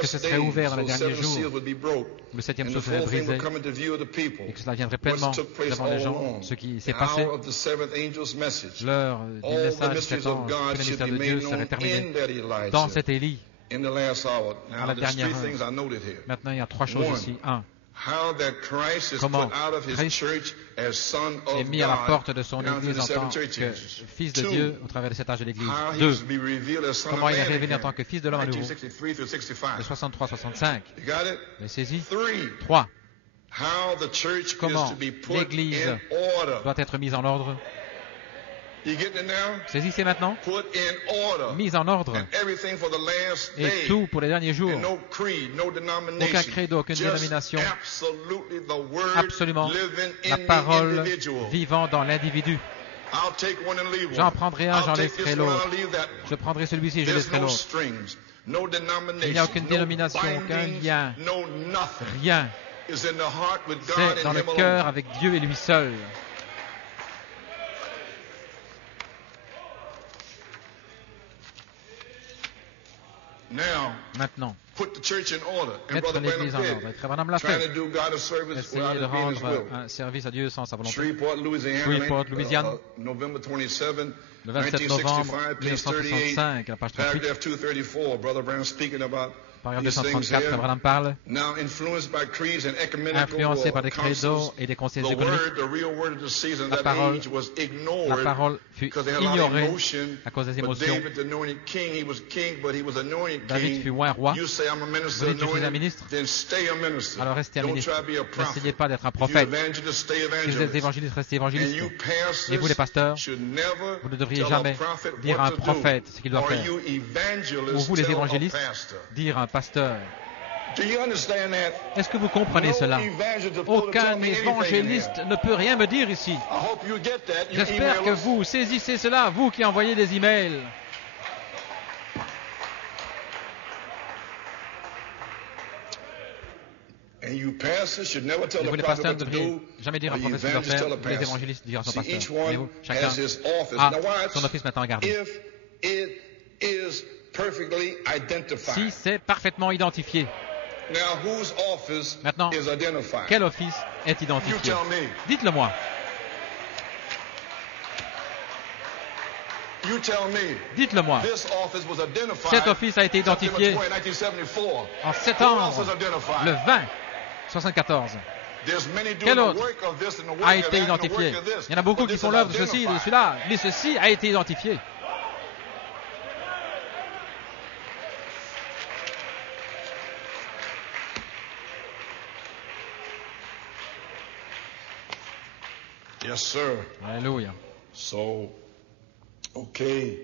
que ce serait ouvert dans les derniers jours, où le septième souffle serait brisé, et que cela viendrait pleinement devant les gens, ce qui s'est passé. L'heure du message de cet ange, le ministère de Dieu serait terminé dans cet Élie, à la dernière heure. Maintenant, il y a trois choses ici. Un, comment Christ est mis à la porte de son Église en tant que Fils de Dieu au travers de cet âge de l'Église. Deux, comment il est révélé en tant que Fils de l'homme à nouveau, de 63-65. Vous avez saisi? Trois, comment l'Église doit être mise en ordre. Saisissez maintenant. Mise en ordre. Et tout pour les derniers jours. Aucun credo, aucune dénomination. Absolument la parole vivant dans l'individu. J'en prendrai un, j'en laisserai l'autre. Je prendrai celui-ci, je laisserai l'autre. Il n'y a aucune dénomination, aucun lien. Rien. C'est dans le cœur avec Dieu et lui seul. Maintenant, mettre l'Église en ordre. Et Madame l'a fait. Essayer de rendre un service à Dieu sans sa volonté. Shreveport, Louisiane, le 27 novembre 1965, à la page 38. Paragraphe 234, Abraham parle. Influencé par des credos et des conseils économiques, la parole fut ignorée à cause des émotions. David fut oint roi. Vous dites que je suis un ministre? Alors restez un ministre. N'essayez pas d'être un prophète. Si vous êtes évangéliste, restez évangéliste. Et vous, les pasteurs, vous ne devriez jamais dire à un prophète ce qu'il doit faire. Ou vous, les évangélistes, dire à un pasteur. Est-ce que vous comprenez cela? Aucun évangéliste ne peut rien me dire ici. J'espère que vous saisissez cela, vous qui envoyez des emails. Et Et vous, les pasteurs, ne devriez jamais dire à un prophète ce qu'il doit faire, vous, les évangélistes, dire à son pasteur. Mais vous, chacun a son office maintenant à garder. Si c'est parfaitement identifié. Maintenant, quel office est identifié? Dites-le moi. Dites-le moi. Cet office a été identifié en septembre, le 20, 74. Quel autre a été identifié? Il y en a beaucoup qui font l'œuvre de ceci et de celui-là, mais ceci a été identifié. Yes, sir. Alléluia. Okay.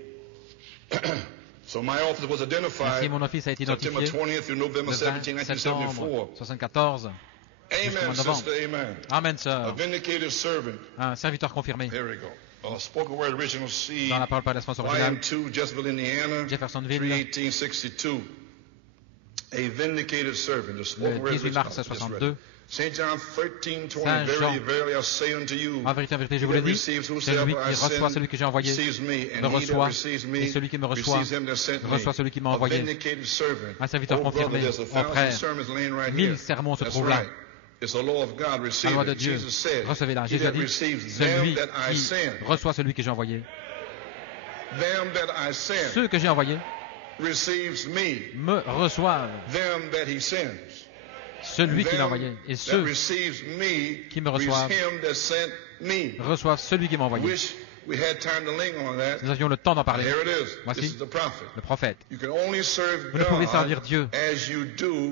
So my office was identified. Ainsi, mon office a été identifié le 20 septembre 1974. Amen, sister, amen. Amen, sœur. A vindicated servant. Un serviteur confirmé. There we go. Spoken word original seed. Dans la parole par l'espérance originale. Volume 2, Jeffersonville, Indiana. Jeffersonville. 1862. A vindicated servant. The spoken word 18 mars 62. Saint John 13:20. Saint Jean, Verily, I say unto you, en vérité, je vous le dis, celui qui reçoit celui que j'ai envoyé me reçoit, et celui qui me reçoit celui qui m'a envoyé. Un serviteur confirmé. Mon frère, 1000 sermons se trouvent là. La loi de Dieu, recevez-la. Jésus a dit, celui qui reçoit celui que j'ai envoyé. Ceux que j'ai envoyés me reçoivent. Celui qui l'a envoyé. Et ceux qui me reçoivent reçoivent celui qui m'a envoyé. Nous avions le temps d'en parler. Voici le prophète. Vous ne pouvez servir Dieu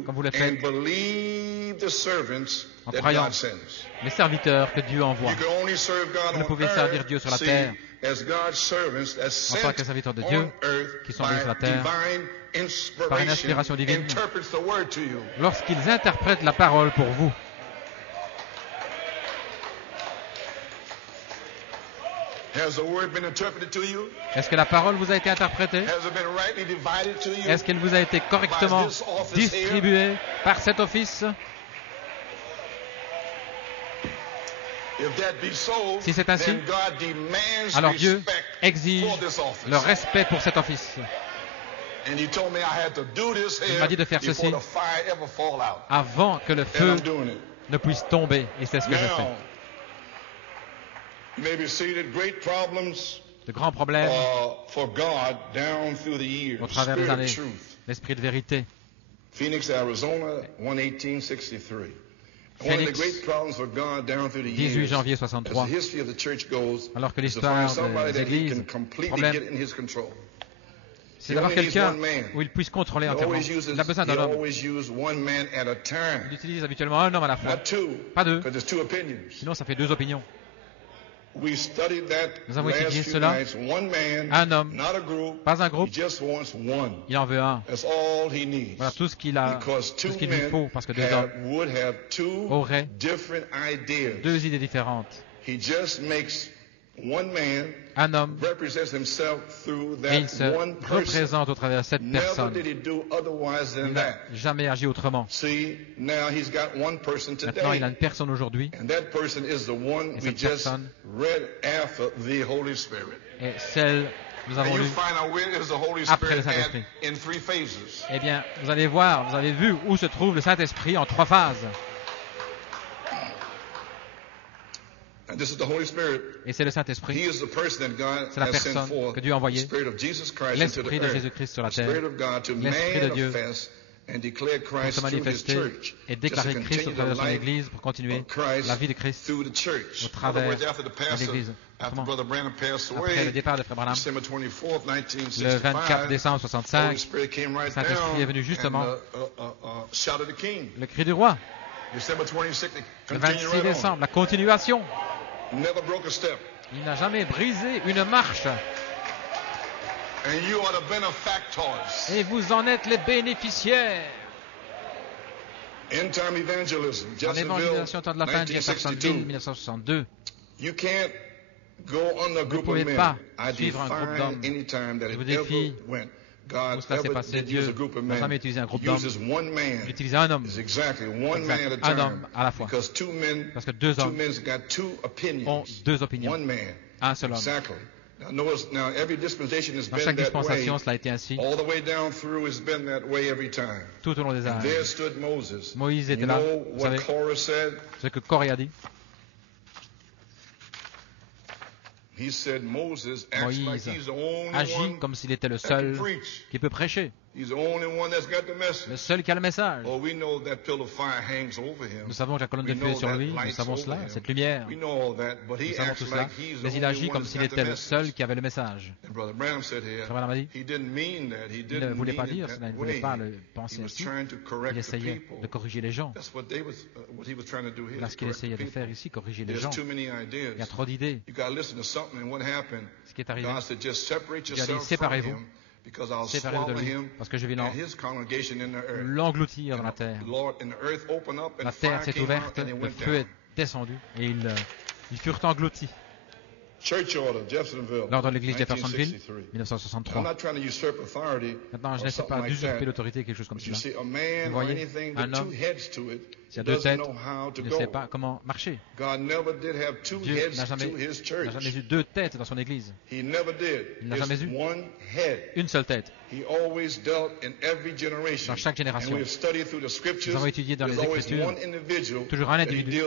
comme vous le faites en croyant les serviteurs que Dieu envoie. Vous ne pouvez servir Dieu sur la terre en tant que serviteurs de Dieu qui sont venus sur la terre par une inspiration divine lorsqu'ils interprètent la parole pour vous. Est-ce que la parole vous a été interprétée? Est-ce qu'elle vous a été correctement distribuée par cet office? Si c'est ainsi, alors Dieu exige le respect pour cet office. Il m'a dit de faire ceci avant que le feu ne puisse tomber, et c'est ce que je fais. De grands problèmes au travers des années. L'esprit de vérité. Phoenix, Arizona, 1863. Phoenix, 18 janvier 63. Alors que l'histoire des églises, le problème, c'est d'avoir quelqu'un où il puisse contrôler entièrement. Il a besoin d'un homme. Il utilise habituellement un homme à la fois. Pas deux. Sinon, ça fait deux opinions. Nous avons étudié cela. Un homme, pas un groupe. Il en veut un. Voilà tout ce qu'il lui faut, parce que deux hommes auraient deux idées différentes. Un homme, et il se représente au travers de cette personne. Il n'a jamais agi autrement. Maintenant, il a une personne aujourd'hui, et cette personne est celle que nous avons lue après le Saint-Esprit. Eh bien, vous allez voir, vous avez vu où se trouve le Saint-Esprit en 3 phases. Et c'est le Saint-Esprit. C'est la personne que Dieu a envoyée. L'Esprit de Jésus-Christ sur la terre. L'Esprit de Dieu pour se manifester et déclarer Christ au travers de son Église pour continuer la vie de Christ au travers de l'Église. Après le départ de Frère Branham, le 24 décembre 65, le Saint-Esprit est venu justement le cri du roi. Le 26 décembre, la continuation. Il n'a jamais brisé une marche. Et vous en êtes les bénéficiaires. En évangélisation temps de la fin de Jeffersonville, 1962. Vous ne pouvez pas suivre un groupe d'hommes. Je vous défie où cela s'est passé. Dieu n'a jamais utilisé un groupe d'hommes. Il utilisait un homme. Un homme à la fois. Parce que deux hommes ont deux opinions. Un seul homme. Dans chaque dispensation, cela a été ainsi. Tout au long des âges. Moïse était là. Vous savez ce que Corée a dit? Moïse agit comme s'il était le seul qui peut prêcher. Le seul qui a le message. Nous savons que la colonne de feu est sur lui, nous savons cela, cette lumière. Nous savons tout cela, mais il agit comme s'il était le seul qui avait le message. Frère Branham a dit, il ne voulait pas dire cela, il ne voulait pas le penser ainsi. Il essayait de corriger les gens. Là, ce qu'il essayait de faire ici, corriger les gens. Il y a trop d'idées. Ce qui est arrivé, Dieu a dit, séparez-vous. Séparez-vous de lui, parce que je vais l'engloutir dans la terre. La terre s'est ouverte, le feu est descendu, et ils furent engloutis. L'ordre de l'église de Jeffersonville, 1963. Maintenant, je n'essaie pas d'usurper l'autorité, quelque chose comme cela. Vous voyez, un homme, s'il y a deux têtes, il ne sait pas comment marcher. Dieu n'a jamais eu deux têtes dans son église. Il n'a jamais eu une seule tête. Dans chaque génération, nous avons étudié dans les Écritures toujours un individu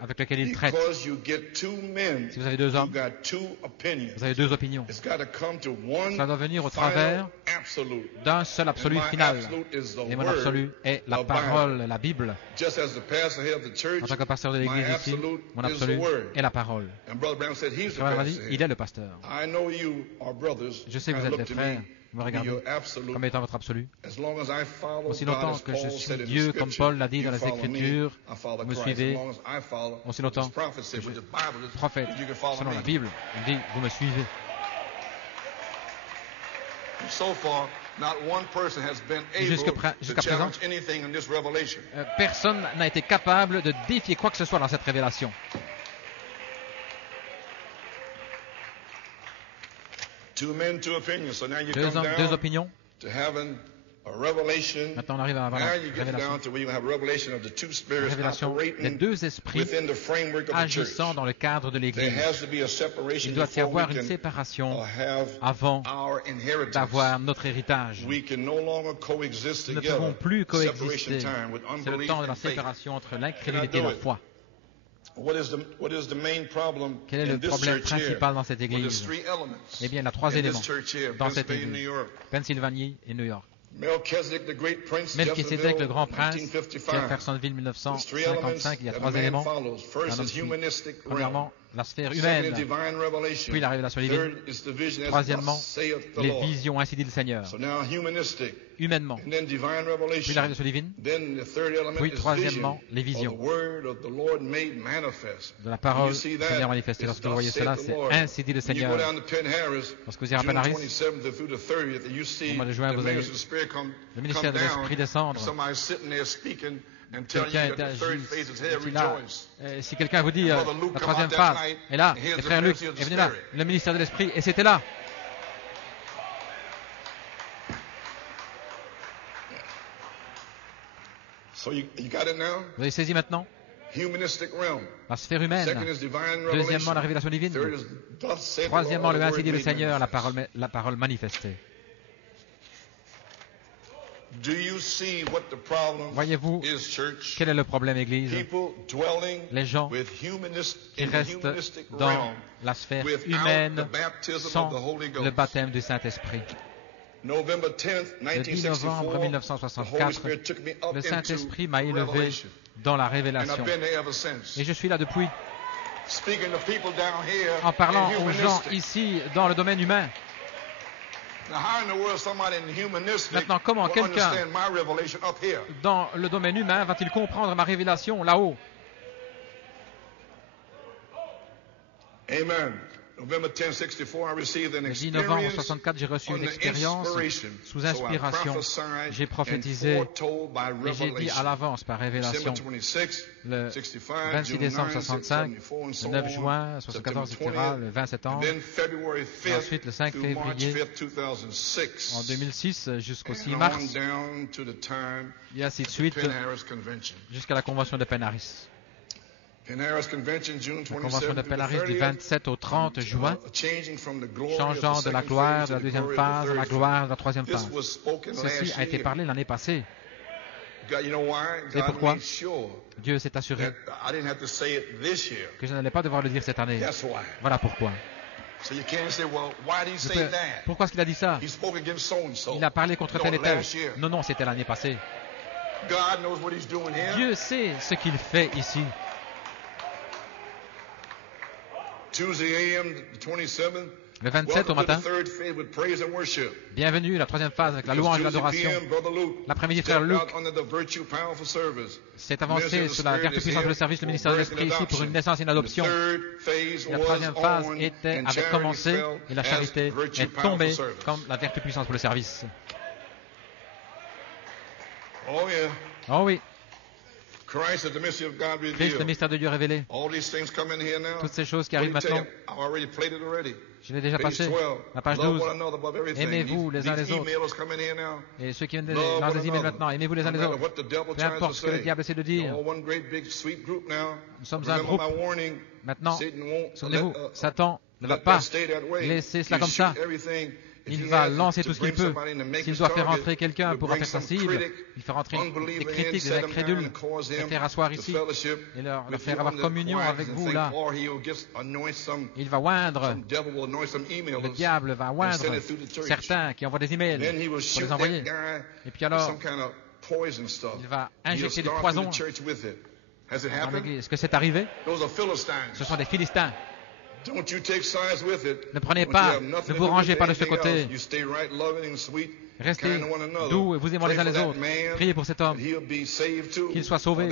avec lequel il traite. Si vous avez deux hommes, vous avez deux opinions. Ça doit venir au travers d'un seul absolu final. Et mon absolu est la parole, la Bible. En tant que pasteur de l'église ici, mon absolu est la parole. Il est le pasteur. Je sais que vous êtes des frères. Vous me regardez comme étant votre absolu. Aussi longtemps que je suis Dieu, comme Paul l'a dit dans les Écritures, vous me suivez. Aussi longtemps que je suis prophète, selon la Bible, il dit, vous me suivez. Jusqu'à présent, personne n'a été capable de défier quoi que ce soit dans cette révélation. Deux opinions. Maintenant, on arrive à avoir la révélation des deux esprits agissant dans le cadre de l'Église. Il doit y avoir une séparation avant d'avoir notre héritage. Nous ne pouvons plus coexister. C'est le temps de la séparation entre l'incrédulité et la foi. Quel est le problème principal dans cette Église? Eh bien, il y a trois éléments dans cette Église. Pennsylvanie et New York. Melchisedec, le grand prince, Jeffersonville 1955, il y a trois éléments. Premièrement, la sphère humaine, puis la révélation divine. Troisièmement, les visions, ainsi dit le Seigneur. Humainement, puis la révélation divine. Puis troisièmement, les visions. De la parole du Seigneur manifestée. Lorsque vous voyez cela, c'est ainsi dit le Seigneur. Lorsque vous irez à Penn-Harris, au mois de juin, vous allez le ministère de l'Esprit descendre. Quelqu'un est là. Si quelqu'un vous dit la troisième phase est là, et frère Luc est venu là, le ministère de l'Esprit, et c'était là. Vous avez saisi maintenant? La sphère humaine. Deuxièmement, la révélation divine. Troisièmement, le ainsi dit le Seigneur, la parole manifestée. Voyez-vous quel est le problème, Église? Les gens qui restent dans la sphère humaine sans le baptême du Saint-Esprit. Le 10 novembre 1964, le Saint-Esprit m'a élevé dans la révélation. Et je suis là depuis, en parlant aux gens ici dans le domaine humain. Maintenant, comment quelqu'un dans le domaine humain va-t-il comprendre ma révélation là-haut? Le 10 novembre 1964, j'ai reçu une expérience sous inspiration. J'ai prophétisé et j'ai dit à l'avance par révélation. Le 26 décembre 65, le 9 juin 1974, etc., le 20 septembre, et ensuite le 5 février en 2006 jusqu'au 6 mars, et ainsi de suite jusqu'à la convention de Penn Harris. La convention de Penn Harris du 27 au 30 juin, changeant de la gloire de la deuxième phase à la gloire de la troisième phase. Ceci a été parlé l'année passée. C'est pourquoi Dieu s'est assuré que je n'allais pas devoir le dire cette année. Voilà pourquoi. Pourquoi est-ce qu'il a dit ça? Il a parlé contre tel et tel. Non, non, c'était l'année passée. Dieu sait ce qu'il fait ici. Le 27 au matin, bienvenue, la troisième phase avec la louange et l'adoration. L'après-midi, frère Luc s'est avancé sur la vertu puissante de le service, le ministère de l'Esprit ici pour une naissance et une adoption. La troisième phase avait commencé et la charité est tombée comme la vertu puissante pour le service. Oh oui. Christ, le mystère de Dieu révélé. Toutes ces choses qui arrivent maintenant, je l'ai déjà passé. La page 12. Aimez-vous les uns les autres. Et ceux qui viennent dans des emails maintenant, aimez-vous les uns les autres. Peu importe ce que le diable essaie de dire. Nous sommes un groupe. Maintenant, souvenez-vous, Satan ne va pas laisser cela comme ça. Il va lancer tout ce qu'il peut. S'il doit faire rentrer quelqu'un pour atteindre sa cible, il fait rentrer des critiques, des incrédules, les faire asseoir ici et leur faire avoir communion avec vous là. Il va oindre, le diable va oindre certains qui envoient des emails pour les envoyer. Et puis alors, il va injecter du poison dans l'église. Est-ce que c'est arrivé? Ce sont des Philistins. Ne prenez pas, ne vous rangez pas de ce côté. Restez doux et vous aimons les uns les autres. Priez pour cet homme, qu'il soit sauvé,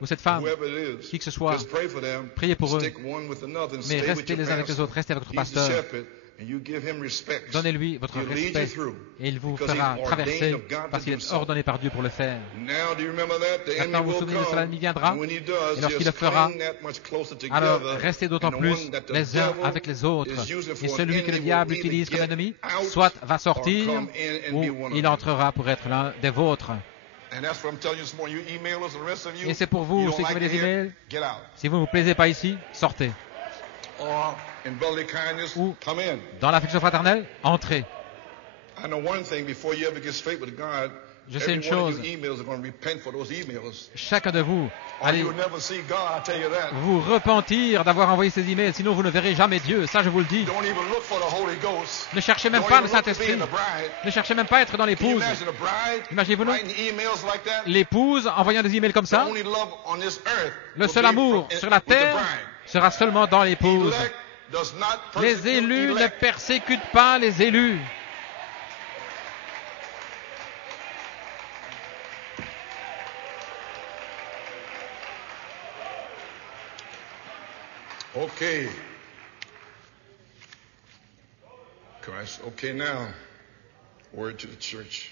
ou cette femme, qui que ce soit. Priez pour eux. Mais restez les uns avec les autres, restez avec votre pasteur. Donnez-lui votre respect et il vous fera traverser parce qu'il est ordonné par Dieu pour le faire. Maintenant, vous vous souvenez de cela, il viendra et lorsqu'il le fera, alors restez d'autant plus les uns avec les autres. Et celui que le diable utilise comme ennemi, soit va sortir ou il entrera pour être l'un des vôtres. Et c'est pour vous, ceux qui avez des emails, si vous ne vous plaisez pas ici, sortez. Ou dans l'affection fraternelle, entrez. Je sais une chose, chacun de vous, allez vous repentir d'avoir envoyé ces emails, sinon vous ne verrez jamais Dieu, ça je vous le dis. Ne cherchez même pas le Saint-Esprit, ne cherchez même pas à être dans l'épouse. Imaginez-vous l'épouse envoyant des emails comme ça. Le seul amour sur la terre sera seulement dans l'épouse. Les élus ne persécutent pas les élus. Okay. Christ. Okay, now. Word to the church.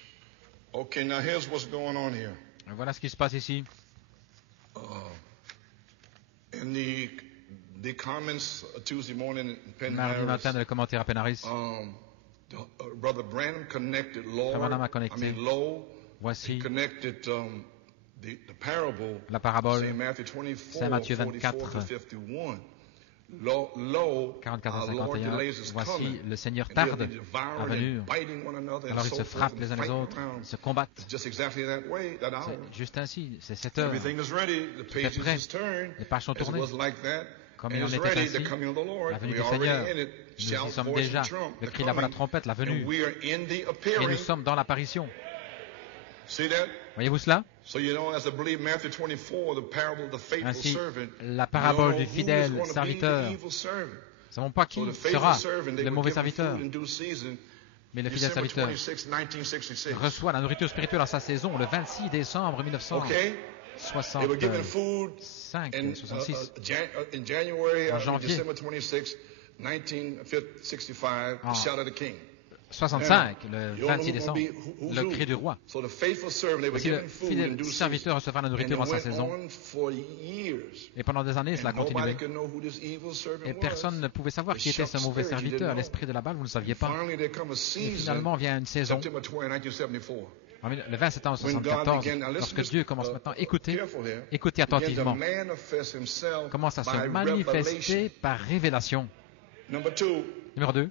Okay, now here's what's going on here. Voilà ce qui se passe ici. In the comments Tuesday morning in Penn Mardi Harris, matin dans les commentaires à Penn Harris, Brother Branham connected Branham a connecté. Voici the parable, la parabole, Saint Matthieu 24, 44 à 51. Voici, le Seigneur tarde à venir. Alors ils se frappent les uns les autres, ils se combattent. C'est juste ainsi, c'est cette heure. Tout est prêt. Les pages sont tournées. Comme il en était ainsi, la venue du Seigneur. Nous y sommes déjà. Le cri de la trompette, la venue. Et nous sommes dans l'apparition. Voyez-vous cela? Ainsi, la parabole du fidèle serviteur. Nous ne savons pas qui sera le mauvais serviteur. Mais le fidèle serviteur reçoit la nourriture spirituelle en sa saison le 26 décembre 1965, 66. En janvier, 65, le 26 décembre, le cri du roi. Ainsi, le fidèle serviteur recevra la nourriture en sa saison. Et pendant des années, cela a continué. Et personne ne pouvait savoir qui était ce mauvais serviteur. L'esprit de la balle, vous ne le saviez pas. Et finalement vient une saison, le 20 septembre 1974, lorsque Dieu commence maintenant, écoutez attentivement, commence à se manifester par révélation. Numéro 2,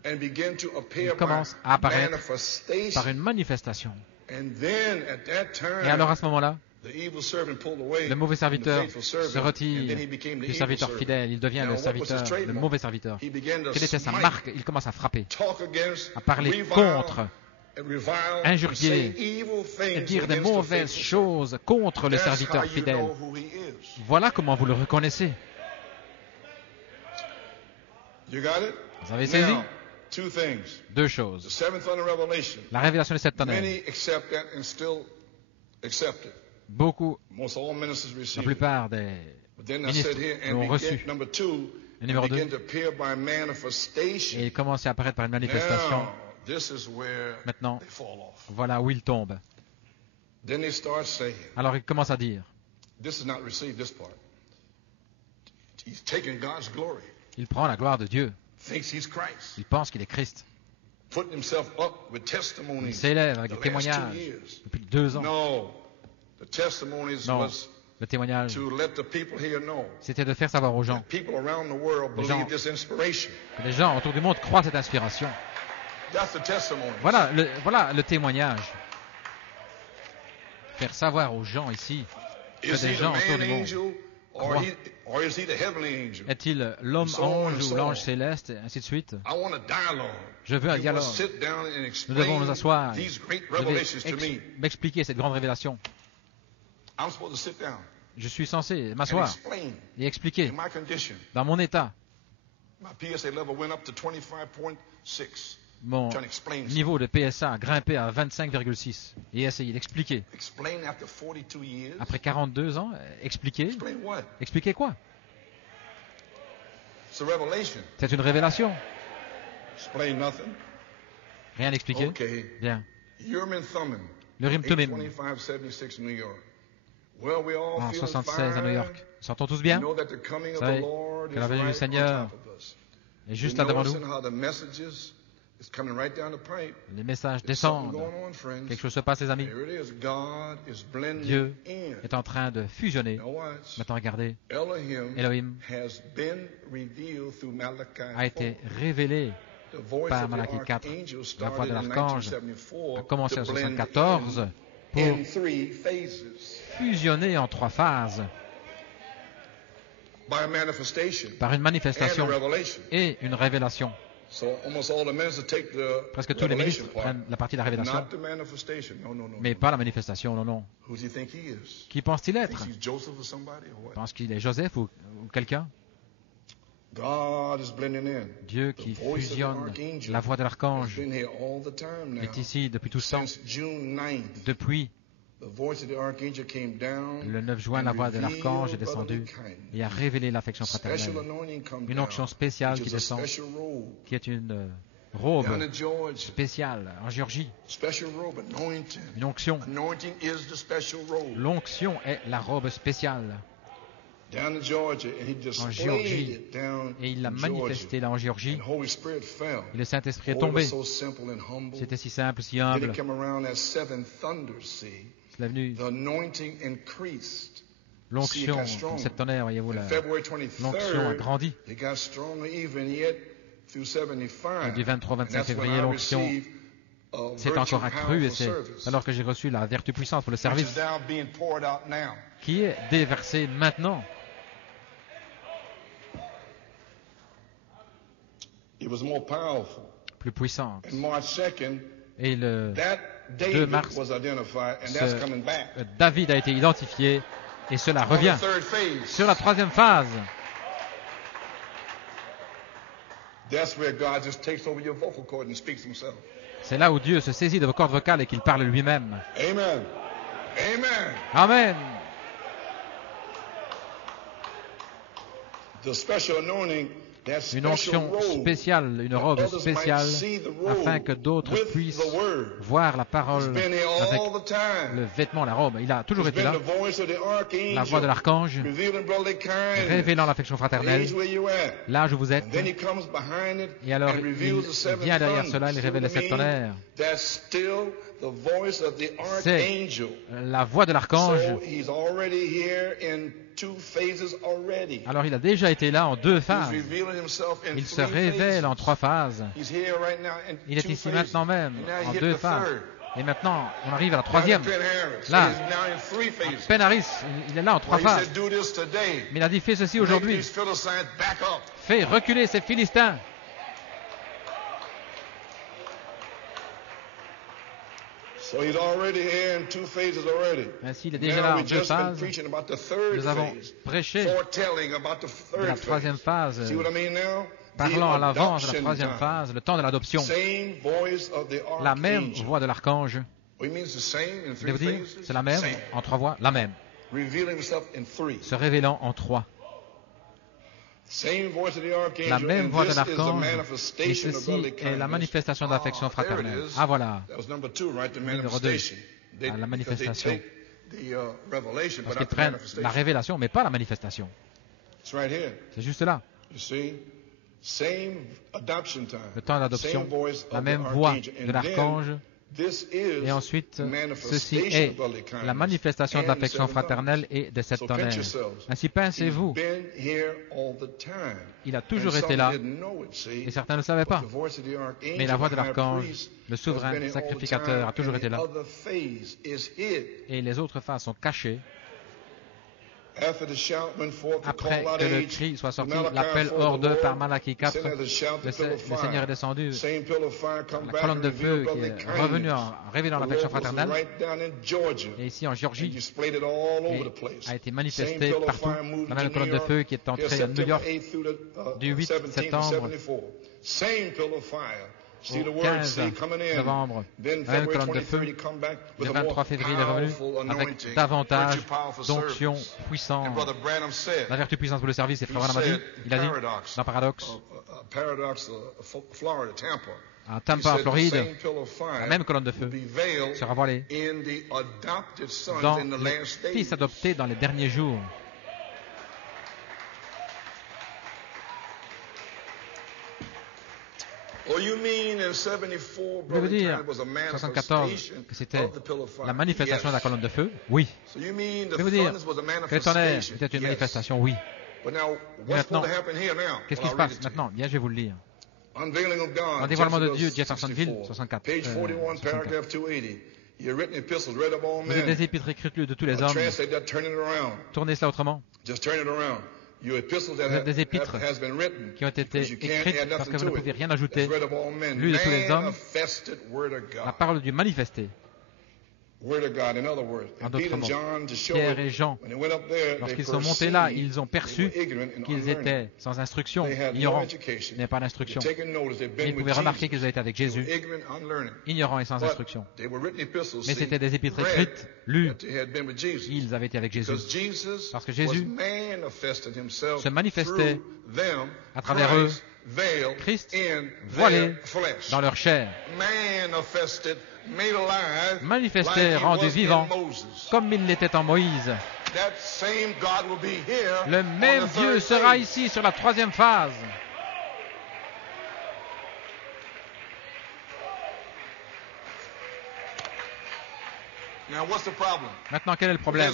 il commence à apparaître par une manifestation. Et alors à ce moment-là, le mauvais serviteur se retire du serviteur fidèle. Il devient le mauvais serviteur. Quelle était sa marque? Il commence à frapper, à parler contre, injurier et dire des mauvaises choses contre le serviteur fidèle. Voilà comment vous le reconnaissez. Vous avez saisi? Deux choses. La révélation des 7 tonnerres. Beaucoup, la plupart des ministres l'ont reçu. Et numéro 2, et il commence à apparaître par une manifestation. Maintenant, voilà où il tombe. Alors il commence à dire, il prend la gloire de Dieu. Il pense qu'il est Christ. Il s'élève avec des témoignages depuis 2 ans. Non, le témoignage, c'était de faire savoir aux gens, que les gens autour du monde croient à cette inspiration. Voilà le témoignage. Faire savoir aux gens ici que des gens autour du monde croient. Est-il l'homme ange ou l'ange céleste, et ainsi de suite? Je veux un dialogue. Nous devons nous asseoir. Je vais m'expliquer cette grande révélation. Je suis censé m'asseoir et expliquer dans mon état. Mon niveau de PSA a grimpé à 25,6 et essayer d'expliquer. Après 42 ans, expliquer. Expliquer quoi? C'est une révélation. Rien expliqué. Bien. Le Urim Thummim. En 76 à New York. Nous sentons tous bien? Vous savez que la venue du Seigneur est juste là devant nous. Les messages descendent. Quelque chose se passe, les amis. Dieu est en train de fusionner. Maintenant, regardez. Elohim a été révélé par Malachi 4. La voix de l'archange a commencé en 1974 pour fusionner en 3 phases. Par une manifestation et une révélation. Presque tous les ministres prennent la partie de la révélation, mais pas la manifestation, non. Qui pense-t-il être? Pense qu'il est Joseph ou quelqu'un? Dieu qui fusionne. La voix de l'archange est ici depuis tout ce temps. Depuis le 9 juin, la voix de l'archange est descendue et a révélé l'affection fraternelle. Une onction spéciale qui descend, qui est une robe spéciale en Géorgie. Une onction. L'onction est la robe spéciale en Géorgie. Et il l'a manifesté là en Géorgie. Et le Saint-Esprit est tombé. C'était si simple, si humble. C'est venu l'onction, comme cette tonnerre, voyez-vous, l'onction a grandi. Et du 23-25 février, l'onction s'est encore accrue, et c'est alors que j'ai reçu la vertu puissante pour le service, qui est déversée maintenant. Plus puissante. Et le 2 mars, David a été identifié et cela revient sur la 3e phase. C'est là où Dieu se saisit de vos cordes vocales et qu'il parle lui-même. Amen. Amen. Amen. une onction spéciale, une robe spéciale, afin que d'autres puissent voir la parole avec le vêtement, la robe. Il a toujours été là, la voix de l'archange, révélant l'affection fraternelle, là où vous êtes. Et alors, il vient derrière cela, il révèle le septonnaire. C'est la voix de l'archange. Alors il a déjà été là en 2 phases. Il se révèle en 3 phases. Il est ici maintenant même, en 2 phases. Et maintenant, on arrive à la 3e. Là, Ben Harris, il est là en 3 phases. Mais il a dit, fais ceci aujourd'hui. Fais reculer ces Philistins. Ainsi, il est déjà là en 2 phases. Nous avons prêché de la 3e phase, parlant à l'avance de la 3e phase, le temps de l'adoption. La même voix de l'archange. Voulez-vous dire, c'est la même, en 3 voix, la même. Se révélant en 3. La même voix de l'archange, et ceci est la manifestation d'affection fraternelle. Ah voilà, numéro 2, la manifestation. Parce qu'ils prennent la révélation, mais pas la manifestation. C'est juste là. Le temps d'adoption, la même voix de l'archange. Et ensuite, ceci est la manifestation de l'affection fraternelle et de cette tonnerre. Ainsi pensez-vous. Il a toujours été là, et certains ne le savaient pas. Mais la voix de l'archange, le souverain sacrificateur, a toujours été là. Et les autres phases sont cachées. Après que le cri soit sorti, l'appel hors d'eux par Malachie 4, le Seigneur est descendu, la colonne de feu qui est revenue en révélant l'affection fraternelle, et ici en Géorgie, et a été manifestée partout, la même colonne de feu qui est entrée à New York du 8 septembre au 15 novembre, la même colonne de feu. Le 23 février, il est revenu avec davantage d'onction puissante. La vertu puissante pour le service, et Frère Branham a dit, il a dit, dans Paradoxe, à Tampa, en Floride, la même colonne de feu sera voilée dans les fils adoptés dans les derniers jours. Vous voulez dire, 1974, que c'était la manifestation de la colonne de feu? Oui. Vous voulez dire que le tonnerre était une manifestation? Oui. Et maintenant, qu'est-ce qui se passe maintenant? Bien, je vais vous le lire. En dévoilement de Dieu, Jeffersonville, 64. Vous êtes des épîtres écrites lues de tous les hommes. Tournez cela autrement. Vous êtes des épîtres qui ont été écrites parce que vous ne pouviez rien ajouter, lues de tous les hommes, la parole du manifesté. En d'autres mots, Pierre et Jean, lorsqu'ils sont montés là, ils ont perçu qu'ils étaient sans instruction, ignorants, il n'y a pas d'instruction. Ils pouvaient remarquer qu'ils étaient avec Jésus, ignorants et sans instruction. Mais c'était des épîtres écrites, lues. Ils avaient été avec Jésus. Parce que Jésus se manifestait à travers eux, Christ voilé dans leur chair, manifesté, rendu vivant, comme il l'était en Moïse. Le même Dieu sera ici sur la 3e phase. Maintenant, quel est le problème?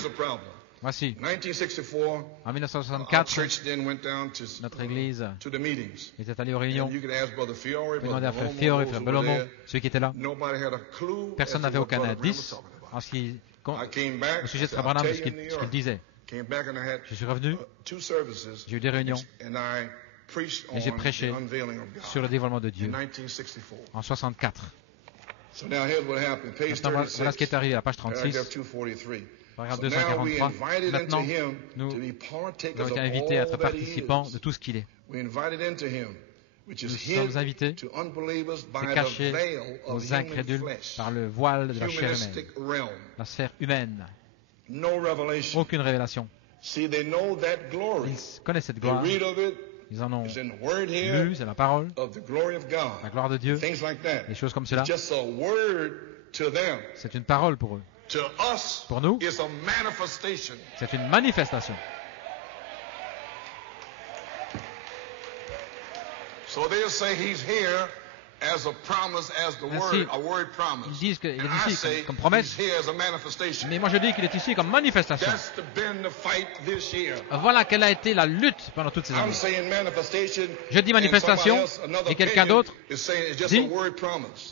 Voici. En 1964, notre Église était allée aux réunions. Vous pouvez demander à Frère Fiore et Frère Bellomo, ceux qui étaient là. Personne n'avait aucun indice au sujet de Frère Branham, ce qu'il disait. Je suis revenu, j'ai eu des réunions, et j'ai prêché sur le dévoilement de Dieu en 1964. Maintenant, voilà ce qui est arrivé à la page 36. Paragraphe 243. Maintenant, nous avons été invités à être participants de tout ce qu'il est. Nous sommes invités, c'est caché aux incrédules par le voile de la chair humaine, la sphère humaine. Aucune révélation. Ils connaissent cette gloire. Ils en ont lu, c'est la parole, la gloire de Dieu, des choses comme cela. C'est une parole pour eux. Pour nous, c'est une manifestation. Ainsi, ils disent qu'il est ici comme promesse, mais moi je dis qu'il est ici comme manifestation. Voilà quelle a été la lutte pendant toutes ces années. Je dis manifestation, et quelqu'un d'autre dit,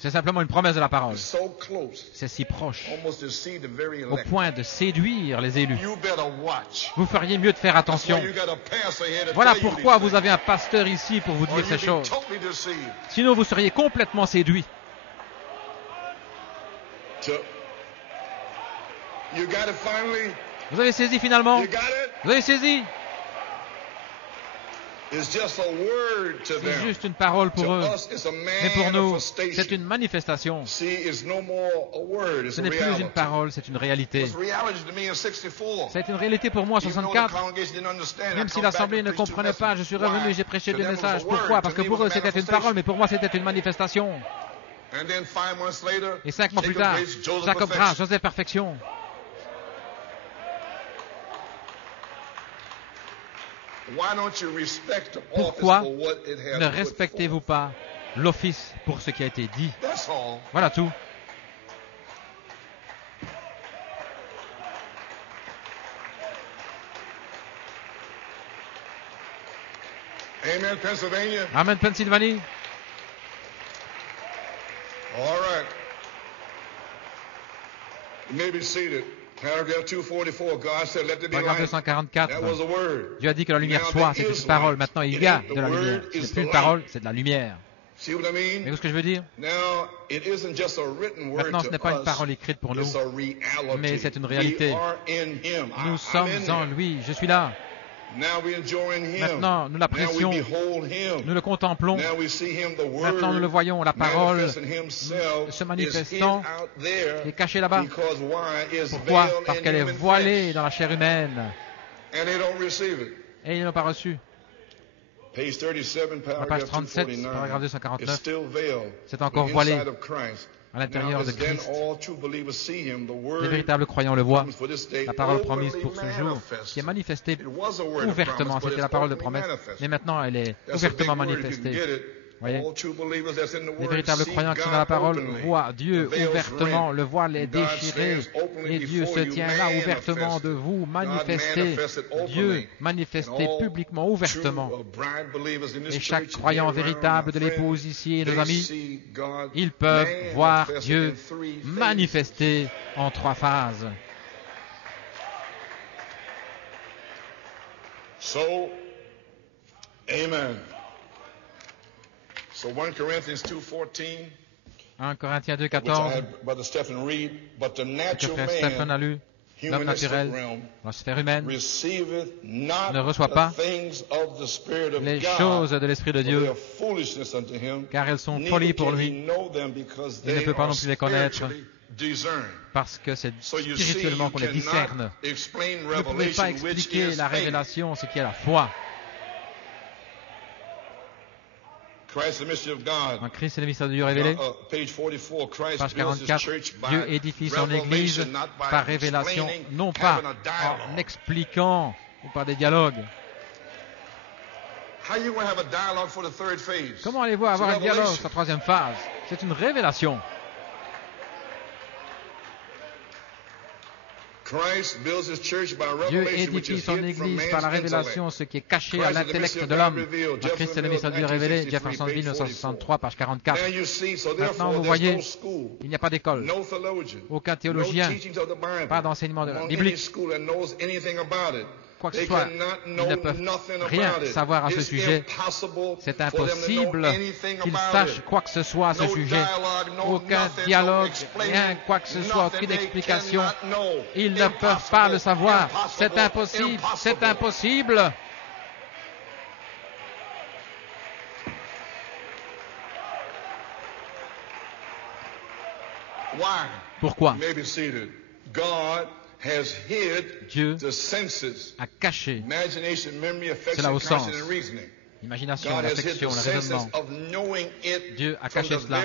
c'est simplement une promesse de la parole. C'est si proche, au point de séduire les élus. Vous feriez mieux de faire attention. Voilà pourquoi vous avez un pasteur ici pour vous dire ces choses. Sinon, vous seriez complètement séduit. Vous avez saisi finalement? Vous avez saisi? C'est juste une parole pour eux. Mais pour nous, c'est une manifestation. Ce n'est plus une parole, c'est une réalité. C'est une réalité pour moi en 64. Même si l'Assemblée ne comprenait pas, je suis revenu et j'ai prêché le message. Pourquoi? Parce que pour eux, c'était une parole, mais pour moi, c'était une manifestation. Et 5 mois plus tard, Jacob Grâce, Joseph Perfection. Pourquoi ne respectez-vous pas l'office pour ce qui a été dit? Voilà tout. Amen, Pennsylvania. Amen, Pennsylvanie. All right. You may be seated. Paragraph 244, God said, let there be Paragraphe light. 244. That was a word. Dieu a dit que la lumière Now soit, there c'est is une parole. light. Maintenant, il It y a ain't de the la word, lumière. it's C'est plus the une parole, light. c'est de la lumière. See what I mean? Voyez ce que je veux dire? Now, it isn't just a written word Maintenant, ce to n'est pas une us, parole écrite pour nous, it's a reality. mais c'est une réalité. We are in Him. Nous sommes I'm in en there. lui. Je suis là. Now we enjoying Him. Maintenant, nous l'apprécions. Now we behold Him. Nous le contemplons. Now we see Him, the word, Maintenant, nous le voyons. La parole manifesting Himself se is manifestant hid out there est cachée là-bas. because why is Pourquoi? veiled Parce in qu'elle est human voilée flesh. dans la chair humaine. And they don't receive it. Et ils n'ont pas reçu. Page 37, À page paragraph 37, 249. paragraphe It's 249, still veiled. c'est encore The voilé inside of Christ. à l'intérieur Now, de as then Christ. all true believers see Him, the word Les véritables croyants le voient. for this day La parole promise openly pour ce jour, manifested. qui est manifestée It was a word of ouvertement. promise, but C'était it's la parole de openly promesse. manifested. Mais maintenant, elle est That's a big ouvertement word if you can manifestée. get it. Voyez, All true believers that's in the les word véritables see croyants qui sont God dans la parole openly. voient Dieu The veil's ouvertement, rent. le voile est God déchiré, stands openly et Dieu before se you, tient là ouvertement manifested. de vous, God manifesté. manifested openly. Dieu manifesté And all publiquement, ouvertement. true, bride believers in this Et chaque church croyant here véritable around, de my l'épouse friend, ici et nos they amis, see God ils peuvent voir manifested Dieu in three phases. manifesté en 3 phases. So, amen. So 1 Corinthians 2:14, 1 Corinthiens 2, which I 14, had Brother Stephen read, but the que natural frère Stephen a man, lu, l'homme humanistic naturel, realm, dans la sphère humaine, receiveth not ne reçoit pas the things of the Spirit of les God, choses de l'Esprit de for they Dieu, are foolishness unto him, car elles sont neither folie pour can he lui, know them because il ne they peut pas are non plus les connaître, spiritually discerned. parce que c'est So you see, spirituellement you qu'on les discerne. cannot explain Vous ne pouvez pas revelation, which expliquer is la faith. révélation, ce qui est la foi. Christ, the mystery of God. En Christ, c'est le mystère de Dieu révélé. Page 44, Christ Page builds his 44, church by Dieu édifie son Église revelation, not by par révélation, explaining, non pas having a dialogue. en expliquant ou par des dialogues. How you going to have a dialogue for the third phase? Comment allez-vous avoir It's un dialogue revelation. sur la 3e phase? C'est une révélation. Christ builds his church by Dieu revelation, which édifie is son hid from Église par la man's révélation, intellect. ce qui est caché à Christ is the l'intellect mystery of de God l'homme. revealed. En Christ, c'est le mystère de Dieu révélé. 1963, Jeffersonville, page 1963, page 44. Now you see, so Maintenant, therefore, vous there's voyez, no school, il n'y a pas d'école, no theologian, aucun no théologien, teachings of the Bible, pas d'enseignement among biblique. any school that knows anything about it. Quoi que ce They soit, cannot ils know ne peuvent nothing rien about it. savoir à ce It's sujet. impossible C'est for them to know impossible anything qu'ils about sachent it. quoi que ce soit à ce No sujet. dialogue, no Aucun nothing, no dialogue, explaining, rien, quoi que ce soit, nothing. aucune They explication. cannot know. Ils ne peuvent Impossible, pas le savoir. impossible, C'est impossible, c'est impossible. impossible. Why? Pourquoi? You may be seated. God has hid Dieu the senses, a caché, imagination, memory, cela affection, au sens, conscience, and reasoning. l'imagination, l'affection, le raisonnement. Dieu a caché cela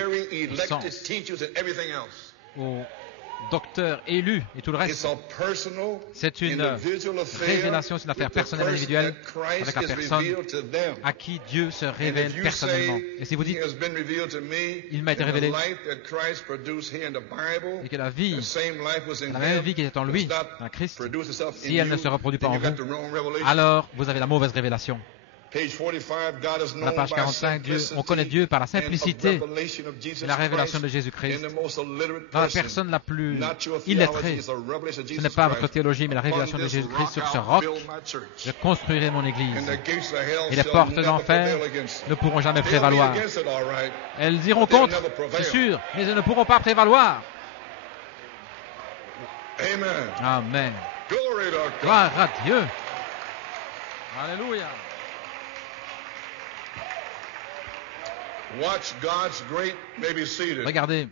au sens, aux docteurs élus et tout le reste. C'est une révélation, c'est une affaire personnelle, individuelle, avec la personne à qui Dieu se révèle personnellement. Et si vous dites, il m'a été révélé, et que la même vie qui était en lui, en Christ, si elle ne se reproduit pas en vous, alors vous avez la mauvaise révélation. À la page 45, on connaît Dieu par la simplicité de la révélation de Jésus-Christ. Dans la personne la plus illettrée, ce n'est pas votre théologie, mais la révélation de Jésus-Christ. Sur ce roc, je construirai mon Église. Et les portes d'enfer ne pourront jamais prévaloir. Elles iront contre, c'est sûr, mais elles ne pourront pas prévaloir. Amen. Gloire à Dieu. Alléluia. Regardez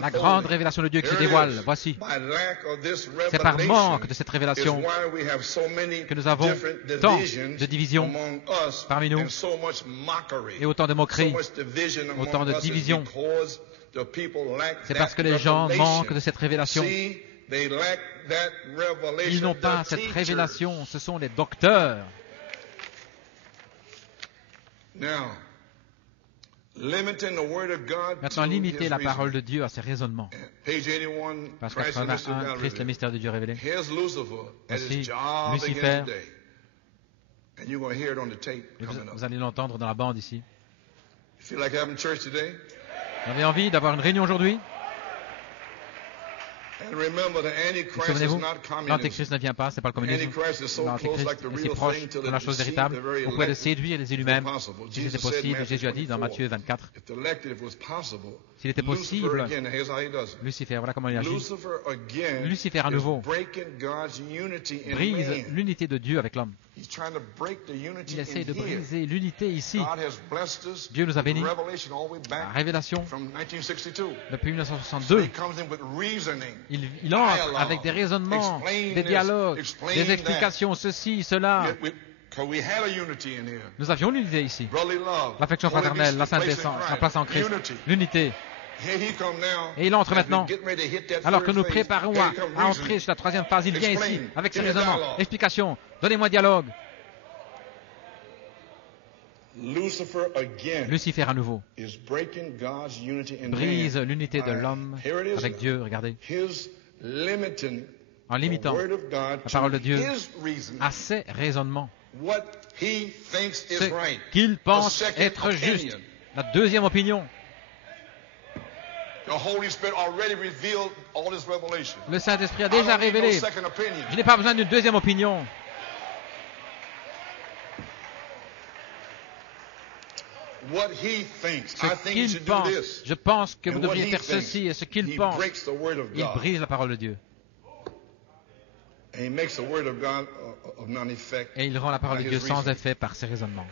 la grande révélation de Dieu qui se dévoile. Voici. C'est par manque de cette révélation que nous avons tant de divisions parmi nous et autant de moqueries, autant de divisions. C'est parce que les gens manquent de cette révélation. Ils n'ont pas cette révélation. Ce sont les docteurs. Maintenant, limiter la parole de Dieu à ses raisonnements. Page 81, Christ, le mystère de Dieu révélé. Voici Lucifer. Vous allez l'entendre dans la bande ici. Vous avez envie d'avoir une réunion aujourd'hui? Souvenez-vous, l'Antéchrist ne vient pas, ce n'est pas le communisme. L'Antéchrist est si proche de la chose véritable. Vous pouvez le séduire les élus mêmes. Si c'était possible, Jésus a dit dans Matthieu 24, s'il était possible, Lucifer, voilà comment il agit. Lucifer à nouveau brise l'unité de Dieu avec l'homme. Il essaye de briser l'unité ici. Dieu nous a bénis. La révélation, depuis 1962, il entre avec des raisonnements, des dialogues, des explications, ceci, cela. Nous avions l'unité ici. L'affection fraternelle, la sainteté, la place en Christ, l'unité. Et il entre maintenant. Alors que nous préparons à entrer sur la troisième phase, il vient ici avec ses raisonnements, explications. Donnez-moi dialogue. Lucifer à nouveau brise l'unité de l'homme avec Dieu. Regardez. En limitant la parole de Dieu à ses raisonnements. Ce qu'il pense être juste. La deuxième opinion. Le Saint-Esprit a déjà révélé. Je n'ai pas besoin d'une deuxième opinion. Ce qu'il pense, je pense que vous devriez faire ceci, et ce qu'il pense, il brise la parole de Dieu. Et il rend la parole de Dieu sans effet par ses raisonnements.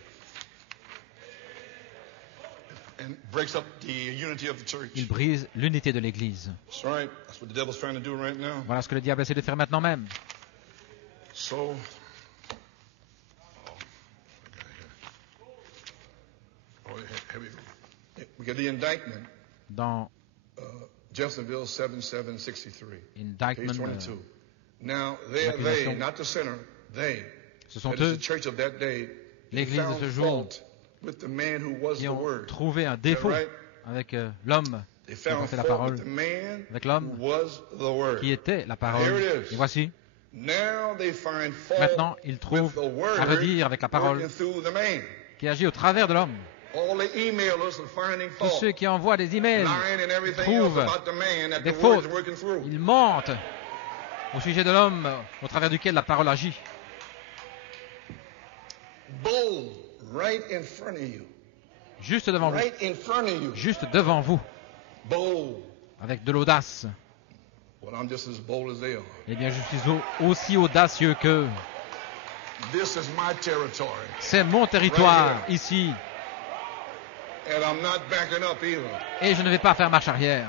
Il brise l'unité de l'Église. Voilà ce que le diable essaie de faire maintenant même. Dans Jeffersonville 7763. Indictment, ce sont eux, l'Église de ce jour, qui ont trouvé un défaut avec l'homme qui a porté la parole, avec l'homme qui était la parole. Et voici, maintenant, ils trouvent à redire avec la parole qui agit au travers de l'homme. Tous ceux qui envoient des emails trouvent des fautes. Ils mentent au sujet de l'homme au travers duquel la parole agit. Juste devant vous. Juste devant vous. Avec de l'audace. Eh bien, je suis aussi audacieux qu'eux. C'est mon territoire ici. Et je ne vais pas faire marche arrière.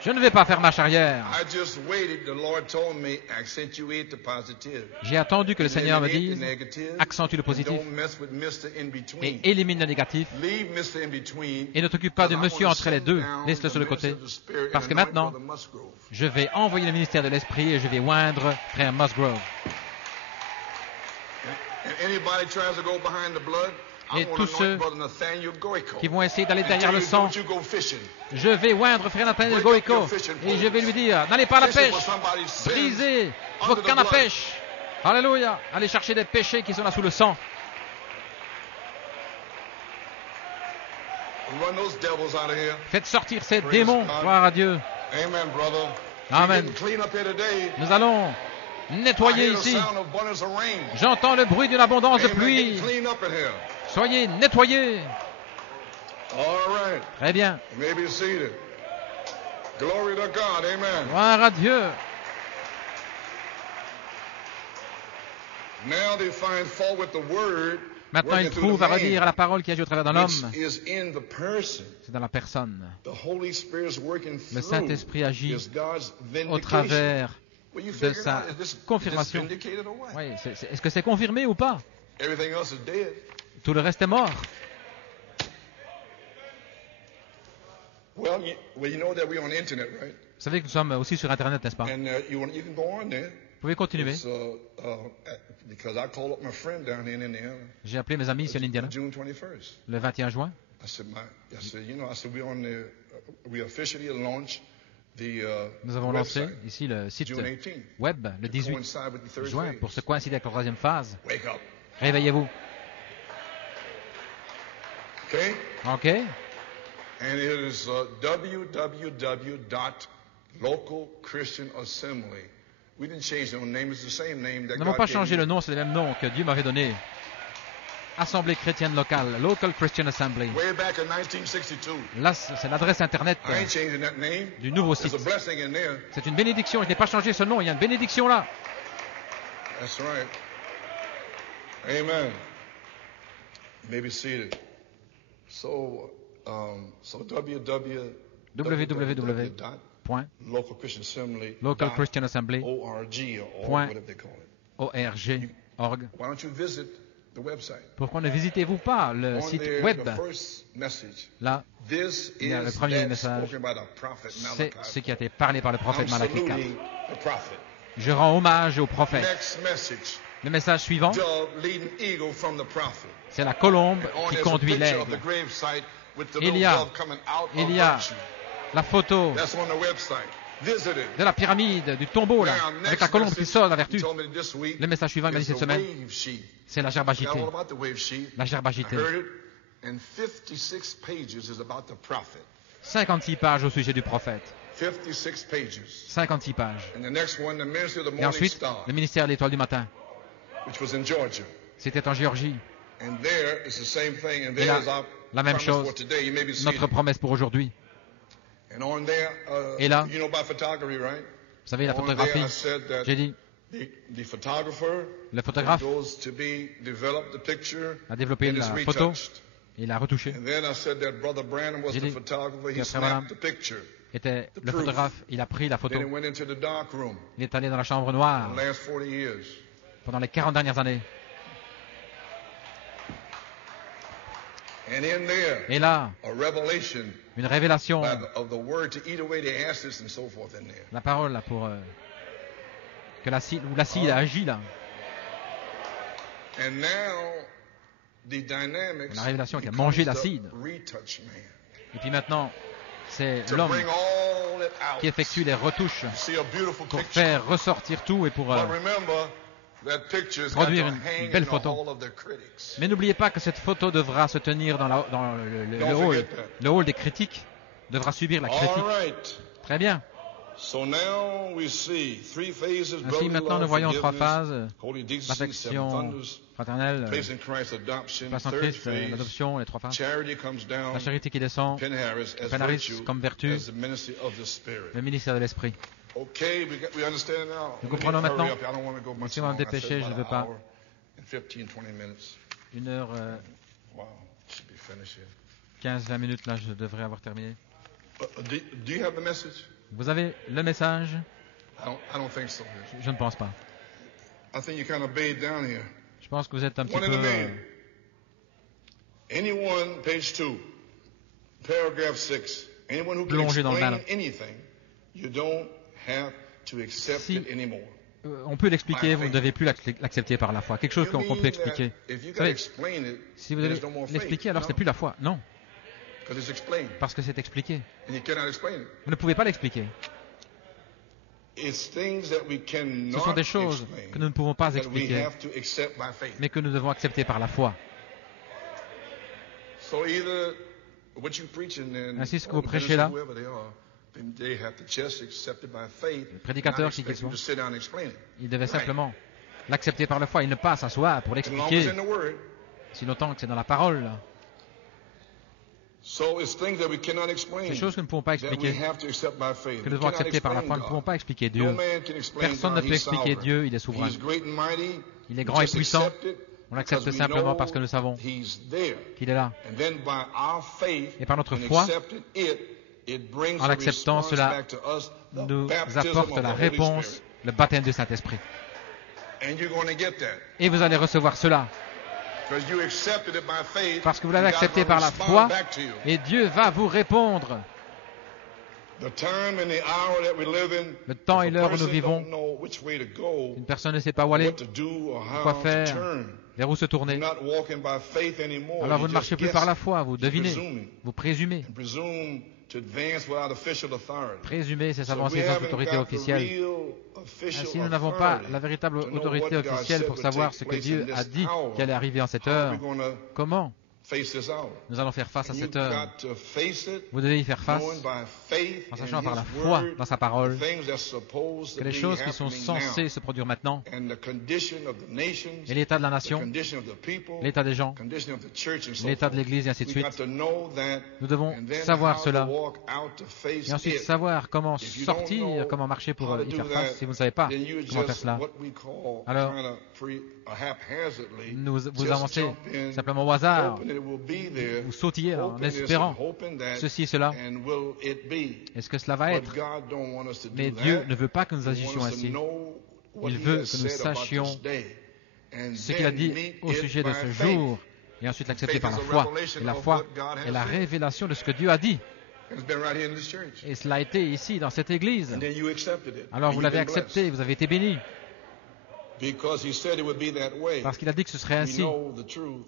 Je ne vais pas faire marche arrière. J'ai attendu que le Seigneur me dise, accentue le positif et élimine le négatif et ne t'occupe pas de monsieur entre les deux, laisse-le sur le côté. Parce que maintenant, je vais envoyer le ministère de l'Esprit et je vais oindre frère Musgrove. Et tous ceux qui vont essayer d'aller derrière le sang, je vais oindre frère Nathaniel Goeko et je vais lui dire, n'allez pas à la pêche, brisez vos cannes à pêche. Alléluia, allez chercher des péchés qui sont là sous le sang. Faites sortir ces démons, gloire à Dieu. Amen. Nous allons nettoyer ici. J'entends le bruit d'une abondance de pluie. Soyez nettoyés. Très bien. Gloire à Dieu. Maintenant, il trouve à redire la parole qui agit au travers d'un homme. C'est dans la personne. Le Saint-Esprit agit au travers de sa confirmation. Oui, est-ce que c'est confirmé ou pas? Tout le reste est mort. Vous savez que nous sommes aussi sur Internet, n'est-ce pas? Vous pouvez continuer. J'ai appelé mes amis ici en Indiana le 21 juin. Nous avons lancé ici le site web le 18 juin pour se coïncider avec la troisième phase. Réveillez-vous. OK. And it is www.localchristianassembly. We didn't change the name. It's the same name that Nous n'avons God pas gave changé me. le nom, c'est le même nom que Dieu m'avait donné. Assemblée chrétienne locale, Local Christian Assembly. Way back in 1962. Là, c'est l'adresse internet I ain't changing that name. du nouveau There's site. a blessing in there. C'est une bénédiction. Je n'ai pas changé ce nom. Il y a une bénédiction là. That's right. Amen. You may be seated. So www.localchristianassembly.org. Why don't you visit the website? Pourquoi ne visitez-vous pas le On site there, web? the first message. Là, This il y a le is premier that message. spoken by the prophet C'est Malachi. ce qui a été parlé par le prophète I'm Malachi 4. saluting the prophet. Je rends hommage au prophète. Next message. Le message suivant, Dove leading eagle from the prophet. c'est la colombe On qui is a conduit picture of the l'aigle. gravesite with the Il little y a- dove coming out of Il y a virtue. la photo That's on the website. Visit it. de la pyramide, du tombeau là, Now, avec next la colombe qui message, sort la he vertu. told me this week, Le message suivant, il m'a dit is cette the semaine, wave sheet. c'est la gerbe agitée. I forgot all about the wave sheet. La gerbe I agitée. heard it, and 56 pages is about the prophet. 56 pages au sujet du prophète. 56 pages. 56 pages. And the next one, the ministry of the Et morning ensuite, star, le ministère de l'étoile du matin. which was in Georgia. C'était en Géorgie. And there it's the same thing. And Et là, there is our la même promise chose, for today. You may be notre seated. promesse pour aujourd'hui. And on there, Et là, you know about photography, right? Vous savez, la On there, photographie, I said that j'ai dit, the photographer le photographe goes to be developed the picture a développé and is la photo retouched. et l'a retouchée. And then I said that Brother Branham was J'ai the dit photographer. He que Frère snapped the picture. Était le photographe, il a pris la photo. Then he went into the dark room. Il est allé dans la chambre The noire last 40 years. pendant les 40 dernières années. And in there, Et là, a revelation une révélation, of the word to eat away the ashes and so forth in there. la parole là pour que l'acide a agi là. And now the dynamics La révélation qui a becomes mangé the l'acide. retouch man. Et puis maintenant, c'est To l'homme bring all it out. qui effectue les retouches See a beautiful pour picture. faire ressortir tout et pour. But remember, that picture's got produire to une hang belle in the photo. hall of the critics. Mais n'oubliez pas que cette photo devra se tenir dans le hall des critiques, devra subir la All critique. right. Très bien. So now we see three phases. Ainsi, brotherly maintenant, nous love, voyons trois forgiveness, phases. holy decency, seven L'affection thunders, fraternelle, place in Christ, adoption, place en third Christ, phase, l'adoption, les trois phases. charity comes down, La charité qui descend, Penn Harris as Penn Harris virtue, comme vertu, as the ministry of the Spirit. le ministère de l'Esprit. Okay, we understand now. Nous Let me comprenons hurry maintenant. up. I don't want to go much Laissez-moi me longer. I dépêcher, said je ne about veux pas. an hour and 15, 20 minutes. 1 heure, Wow, should be finished here. 15-20 minutes, là, je devrais avoir terminé. Do you have the message? Vous avez le message? I don't think so. Je ne pense pas. I think you kind of bayed down here. Je pense que vous êtes un petit One in the peu... main. Anyone, page 2, paragraph 6. Anyone who can Plongé dans le explain mal. anything, you don't have to accept Si it anymore. on peut l'expliquer, vous ne devez plus l'accepter par la foi. Quelque chose qu'on peut expliquer. If you Vous can savez, explain it, si vous then devez there's no more faith. l'expliquer, alors c'est plus la foi. Non, Because it's explained, parce que c'est expliqué. and you cannot explain it. Vous ne pouvez pas l'expliquer. It's things that we Ce cannot sont des choses explain, que nous ne pouvons pas that we expliquer, have to accept by faith. mais que nous devons accepter par la foi. So either what you preaching and Ainsi, ce que vous prêchez là, whoever they are, then they have to just accept it by faith. le prédicateur, not qui qu'il expect you soit, to sit down and explain it. il devait simplement l'accepter par la foi. Il ne pas s'asseoir pour As long as l'expliquer, in the word. si longtemps que c'est dans la parole. So it's things that we cannot explain. Ces choses que nous ne pouvons pas That we expliquer, have to accept by faith. que We nous devons cannot accepter par la foi. explain Nous ne pouvons God. pas expliquer No Dieu. man can explain Personne ne God. peut He's expliquer sovereign. Dieu, il est souverain. He's great and mighty. Il est We grand et just puissant. accept it On l'accepte because we simplement know parce que nous savons He's there. qu'il est là. And then by our faith, Et par notre in foi, accepting it brings en a acceptant response cela, back to us, the nous baptism apporte of the la Holy réponse, Spirit. le baptême du Saint-Esprit. And you're going to get that. Et vous allez recevoir cela, Because you accepted it by faith, parce que vous l'avez and God accepté will par la respond foi, back to you. et Dieu va vous répondre. The time and the hour that we live in, Le temps if et a l'heure où nous person vivons, don't know which way to go, une personne ne sait pas où aller, what to do or quoi how to faire, turn, vers où se you're tourner. not walking by faith anymore. Alors vous You ne marchez just plus guess par la foi, vous You're devinez, presuming. vous présumez. And presume to advance without official authority. Présumer, c'est So s'avancer we sans haven't autorité got the officielle. real official Ainsi, nous n'avons pas authority la véritable to know autorité what God officielle said pour would savoir take ce que place Dieu in a this dit hour. qui allait arriver en cette How are heure. we gonna Comment face this hour? nous allons faire face à And cette you've heure? got to face it, Vous devez y faire face knowing by faith en in sachant par la His foi word dans sa parole the things that's supposed que to les be choses qui sont happening censées now. se produire maintenant, And the condition of the nations, et l'état de la the nation, condition of the people, l'état des gens, condition of the church and so l'état de forth. l'Église, et ainsi de We got suite. to know that, Nous devons and then savoir how cela, to walk out to face et ensuite it. savoir comment If you don't sortir, know comment marcher pour how to y do faire that, face. Si vous ne savez pas then you comment faire just cela, what we call alors kind of haphazardly vous just avancez jump in, simplement au hasard, hoping it will be there, vous sautillez en hoping this and espérant hoping that, ceci, cela. and will it be? Est-ce que cela va But être? God don't want us to do Mais that. Dieu ne veut pas que nous He agissions wants us to ainsi. know what Il He veut has que nous said about sachions this day, and Ce qu'il a then dit meet au it sujet de by ce faith. jour, et ensuite l'accepter Faith par is la a foi. revelation Et la of foi what God has est la said. révélation de ce que Dieu a dit. And it's been right here in this church. Et cela a été ici, dans cette église. And then you accepted it. Alors And vous you've l'avez been blessed. accepté, vous avez été bénis. Because He said it would be that way. Parce qu'il a dit que ce serait We ainsi. know the truth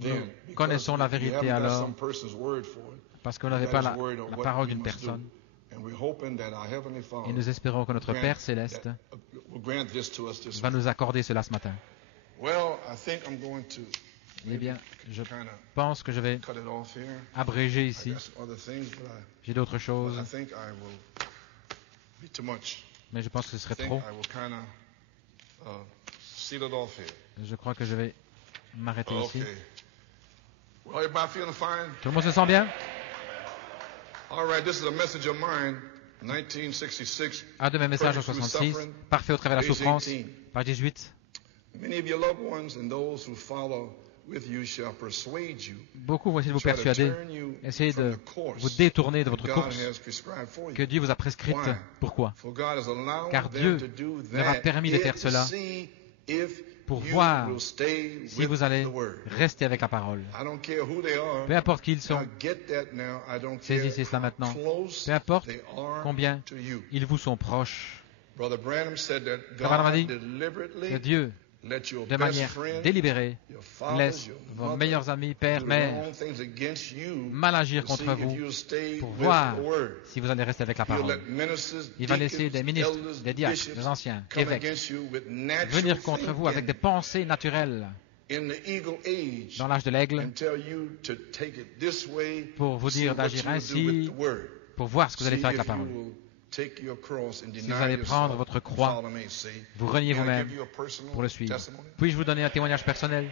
then. Nous connaissons la Because you vérité haven't got alors, some person's word for it. parce qu'on You n'avait got pas His la word on what parole we d'une must do. personne. And we're hoping that our Heavenly Father Et nous espérons que notre grant Père Céleste that- will grant this to us this va morning. nous accorder cela ce matin. Well, I think I'm going to Eh bien, je kind of pense que je vais cut it off here. abréger I ici. got some other things, but J'ai d'autres I choses, think I will be too much. mais je pense que ce I serait think trop. I will kind of seal it off here. Je crois que je vais m'arrêter ici. Okay. Well, everybody feeling fine? Tout le monde se sent bien? All right, this is a message of mine, 1966. Un de mes messages en Perfect through 66, suffering, parfait au travers de la page souffrance, 18. page 18. Many of your loved ones and those who follow with you shall persuade you, Beaucoup vont essayer de vous try to persuader, turn you essayer from de the course vous détourner de that votre God course has prescribed for que you. Dieu vous a prescrite. Why? Pourquoi? For God has allowed Car them Dieu to do leur a that permis de faire to cela see if pour you voir will stay si with vous allez the word. rester avec la parole. I don't care who they are. Peu importe qui ils I sont, get that now. I don't care saisissez cela maintenant. how close Peu importe they are combien to you. ils vous sont proches. Brother Branham said that Frère Branham a dit God deliberately que Dieu, let your de best manière friend, délibérée, your fathers, laisse your vos mother, meilleurs amis, père, do the mère, wrong things against you mal agir to see contre if vous you'll stay pour with voir the word. si vous allez rester avec la He'll parole. let ministers, Il va laisser des deacons, ministres, elders, des diacres, bishops des anciens, come évêques, against you with natural venir contre vous avec des thinking pensées naturelles in the eagle age dans l'âge de l'aigle and tell you to take it this way, pour vous see dire what d'agir you will do ainsi, with the word. pour voir ce que vous allez See faire avec la if you parole. will take your cross and Si deny vous allez prendre yourself votre and croix, follow me, see. vous reniez Can I vous-même give you a personal pour le suivre. testimony? Puis-je vous donner un témoignage personnel?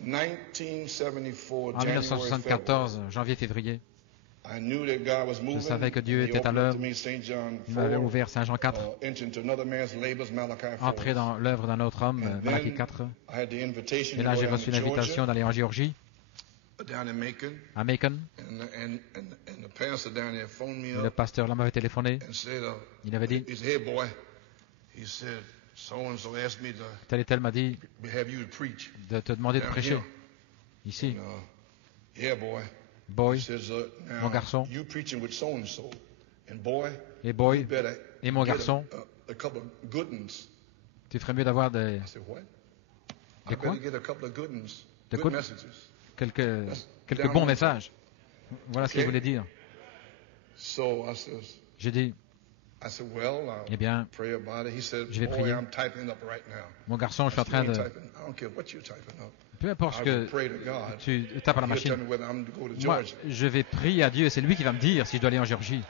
1974, En January, 1974, janvier-février, I knew that God was moving. savais que Dieu He était à opened l'œuvre. up to me St. John il m'avait 4, ouvert Saint Jean 4, enter into another man's labors, Malachi 4. entrer dans l'œuvre d'un autre homme, And Malachie then 4. I had the invitation Et to là, go j'ai down reçu to l'invitation Georgia. d'aller en Géorgie. à Macon. Et le pasteur là m'avait téléphoné. Il avait dit, tel et tel m'a dit de te demander de prêcher ici. Boy, mon garçon, et Boy, et mon garçon, tu ferais mieux d'avoir des quoi? Quelques bons messages. Voilà ce qu'il voulait dire. J'ai dit, eh bien, je vais prier. Mon garçon, je suis en train de... Peu importe ce que tu tapes à la machine. Moi, je vais prier à Dieu et c'est lui qui va me dire si je dois aller en Géorgie.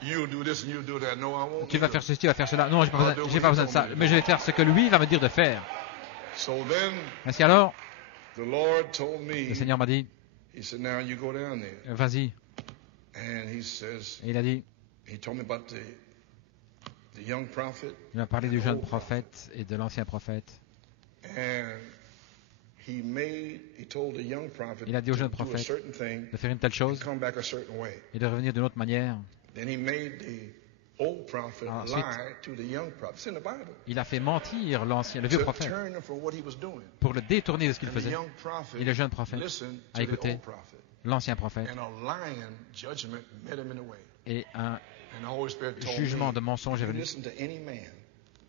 Tu vas faire ceci, tu vas faire cela. Non, j'ai pas besoin de ça. Mais je vais faire ce que lui va me dire de faire. Ainsi alors, le Seigneur m'a dit, vas-y. Et il a dit, il m'a parlé du jeune prophète et de l'ancien prophète. Il a dit au jeune prophète de faire une telle chose et de revenir d'une autre manière. Ensuite, il a fait mentir le vieux prophète pour le détourner de ce qu'il faisait. Et le jeune prophète a écouté l'ancien prophète. Et un jugement de mensonge est venu.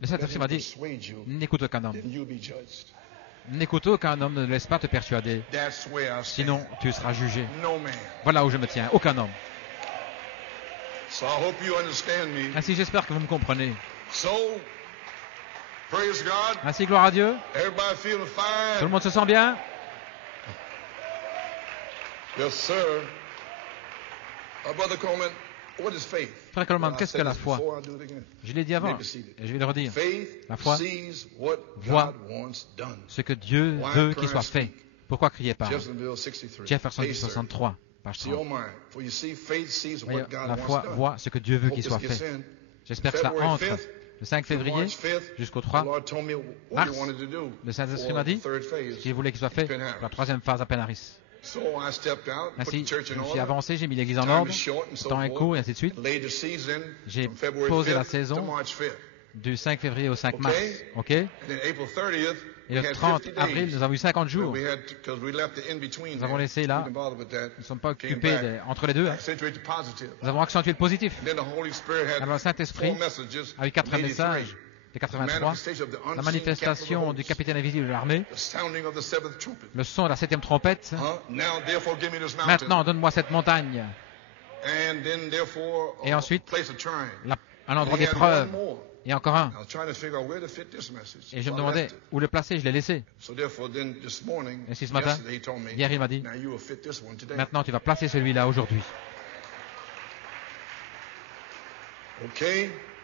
Le Saint-Esprit m'a dit, n'écoute aucun homme. N'écoute aucun homme, ne laisse pas te persuader. Sinon, tu seras jugé. Voilà où je me tiens, aucun homme. Ainsi, j'espère que vous me comprenez. Ainsi, gloire à Dieu. Tout le monde se sent bien? Frère Coleman, qu'est-ce que la foi? Je l'ai dit avant, et je vais le redire. La foi voit ce que Dieu veut qu'il soit fait. Pourquoi crier pas? Jefferson 63, page 30. Voyez, la foi voit ce que Dieu veut qu'il soit fait. J'espère que cela entre le 5 février jusqu'au 3 mars. Le Saint-Esprit m'a dit ce qu'il voulait qu'il soit fait pour la troisième phase à Penaris. Ainsi, je me suis avancé, j'ai mis l'église en ordre, le temps est court et ainsi de suite. J'ai posé la saison du 5 février au 5 mars, ok? Et le 30 avril, nous avons eu 50 jours. Nous avons laissé là, nous ne sommes pas occupés entre les deux. Hein. Nous avons accentué le positif. Alors le Saint-Esprit a eu 4 messages. Les 83, la manifestation du capitaine invisible de l'armée, le son de la 7e trompette. Maintenant, donne-moi cette montagne. Et ensuite, un endroit d'épreuve. Et encore un. Et je me demandais où le placer, je l'ai laissé. Et si ce matin, hier il m'a dit, maintenant tu vas placer celui-là aujourd'hui.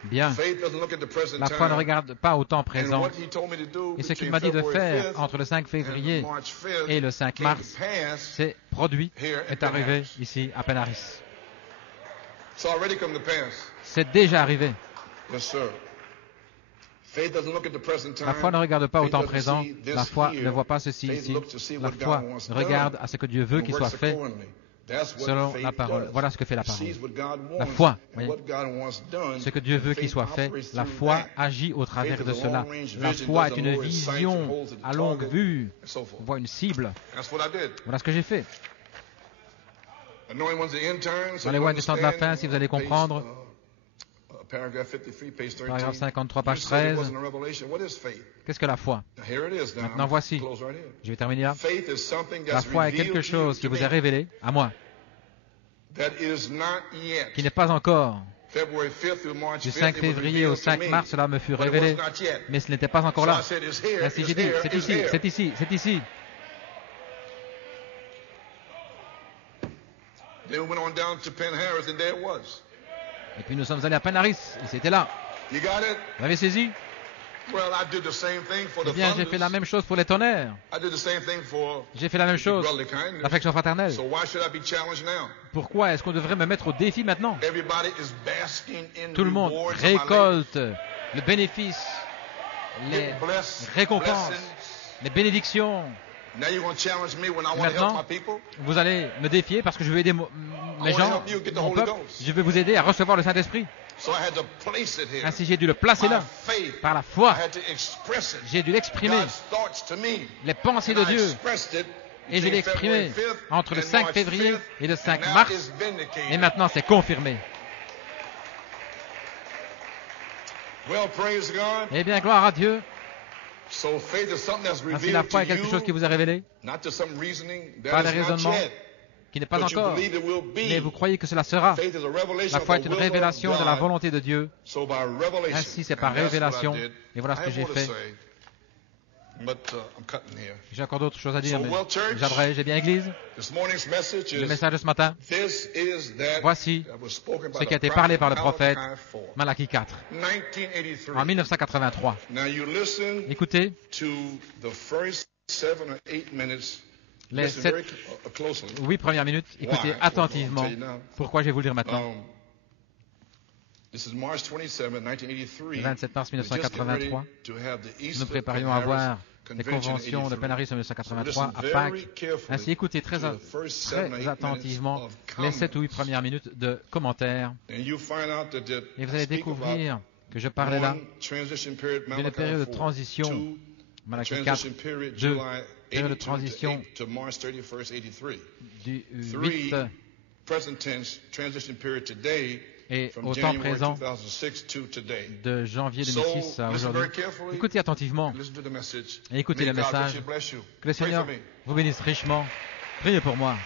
Bien. La foi ne regarde pas au temps présent. Et ce qu'il m'a dit de faire entre le 5 février et le 5 mars, c'est produit, est arrivé ici à Penaris. C'est déjà arrivé. La foi ne regarde pas au temps présent. La foi ne voit pas ceci ici. La foi regarde à ce que Dieu veut qu'il soit fait selon la parole. Voilà ce que fait la parole. La foi, voyez, ce que Dieu veut qu'il soit fait, la foi agit au travers de cela. La foi est une vision à longue vue. On voit une cible. Voilà ce que j'ai fait. Dans les voies du temps de la fin, si vous allez comprendre, paragraphe 53, page 13. Qu'est-ce que la foi? Maintenant, voici. Je vais terminer là. La foi est quelque chose qui vous est révélé, à moi, qui n'est pas encore. Du 5 février au 5 mars, cela me fut révélé, mais ce n'était pas encore là. Ainsi j'ai dit, c'est ici, c'est ici, c'est ici. Et puis nous sommes allés à Penaris, et c'était là. Vous l'avez saisi? Eh bien, j'ai fait la même chose pour les tonnerres. J'ai fait la même chose pour l'affection fraternelle. Pourquoi est-ce qu'on devrait me mettre au défi maintenant? Tout le monde récolte le bénéfice, les récompenses, les bénédictions. Maintenant, vous allez me défier parce que je veux aider mes gens, mon peuple. Je veux vous aider à recevoir le Saint-Esprit. Ainsi, j'ai dû le placer là, par la foi. J'ai dû l'exprimer, les pensées de Dieu. Et je l'ai exprimé entre le 5 février et le 5 mars. Et maintenant, c'est confirmé. Eh bien, gloire à Dieu. Ainsi, la foi est quelque chose qui vous est révélé, pas de raisonnement qui n'est pas encore, mais vous croyez que cela sera. La foi est une révélation de la volonté de Dieu. Ainsi, c'est par révélation. Et voilà ce que j'ai fait. J'ai encore d'autres choses à dire, mais j'abrège. Eh bien, Église, le message de ce matin, voici ce qui a été parlé par le prophète Malachie 4 en 1983. Écoutez les 7 ou 8 premières minutes. Écoutez attentivement pourquoi je vais vous le dire maintenant. Le 27 mars 1983, nous préparions à voir les conventions de Penaris en 1983 à Pâques. Ainsi, écoutez très attentivement les 7 ou 8 premières minutes de commentaires. Et vous allez découvrir que je parlais là d'une période de transition, Malachie 4, 2, période de transition du 8 et au temps présent de janvier 2006 à aujourd'hui. Écoutez attentivement et écoutez le message. Que le Seigneur vous bénisse richement. Priez pour moi.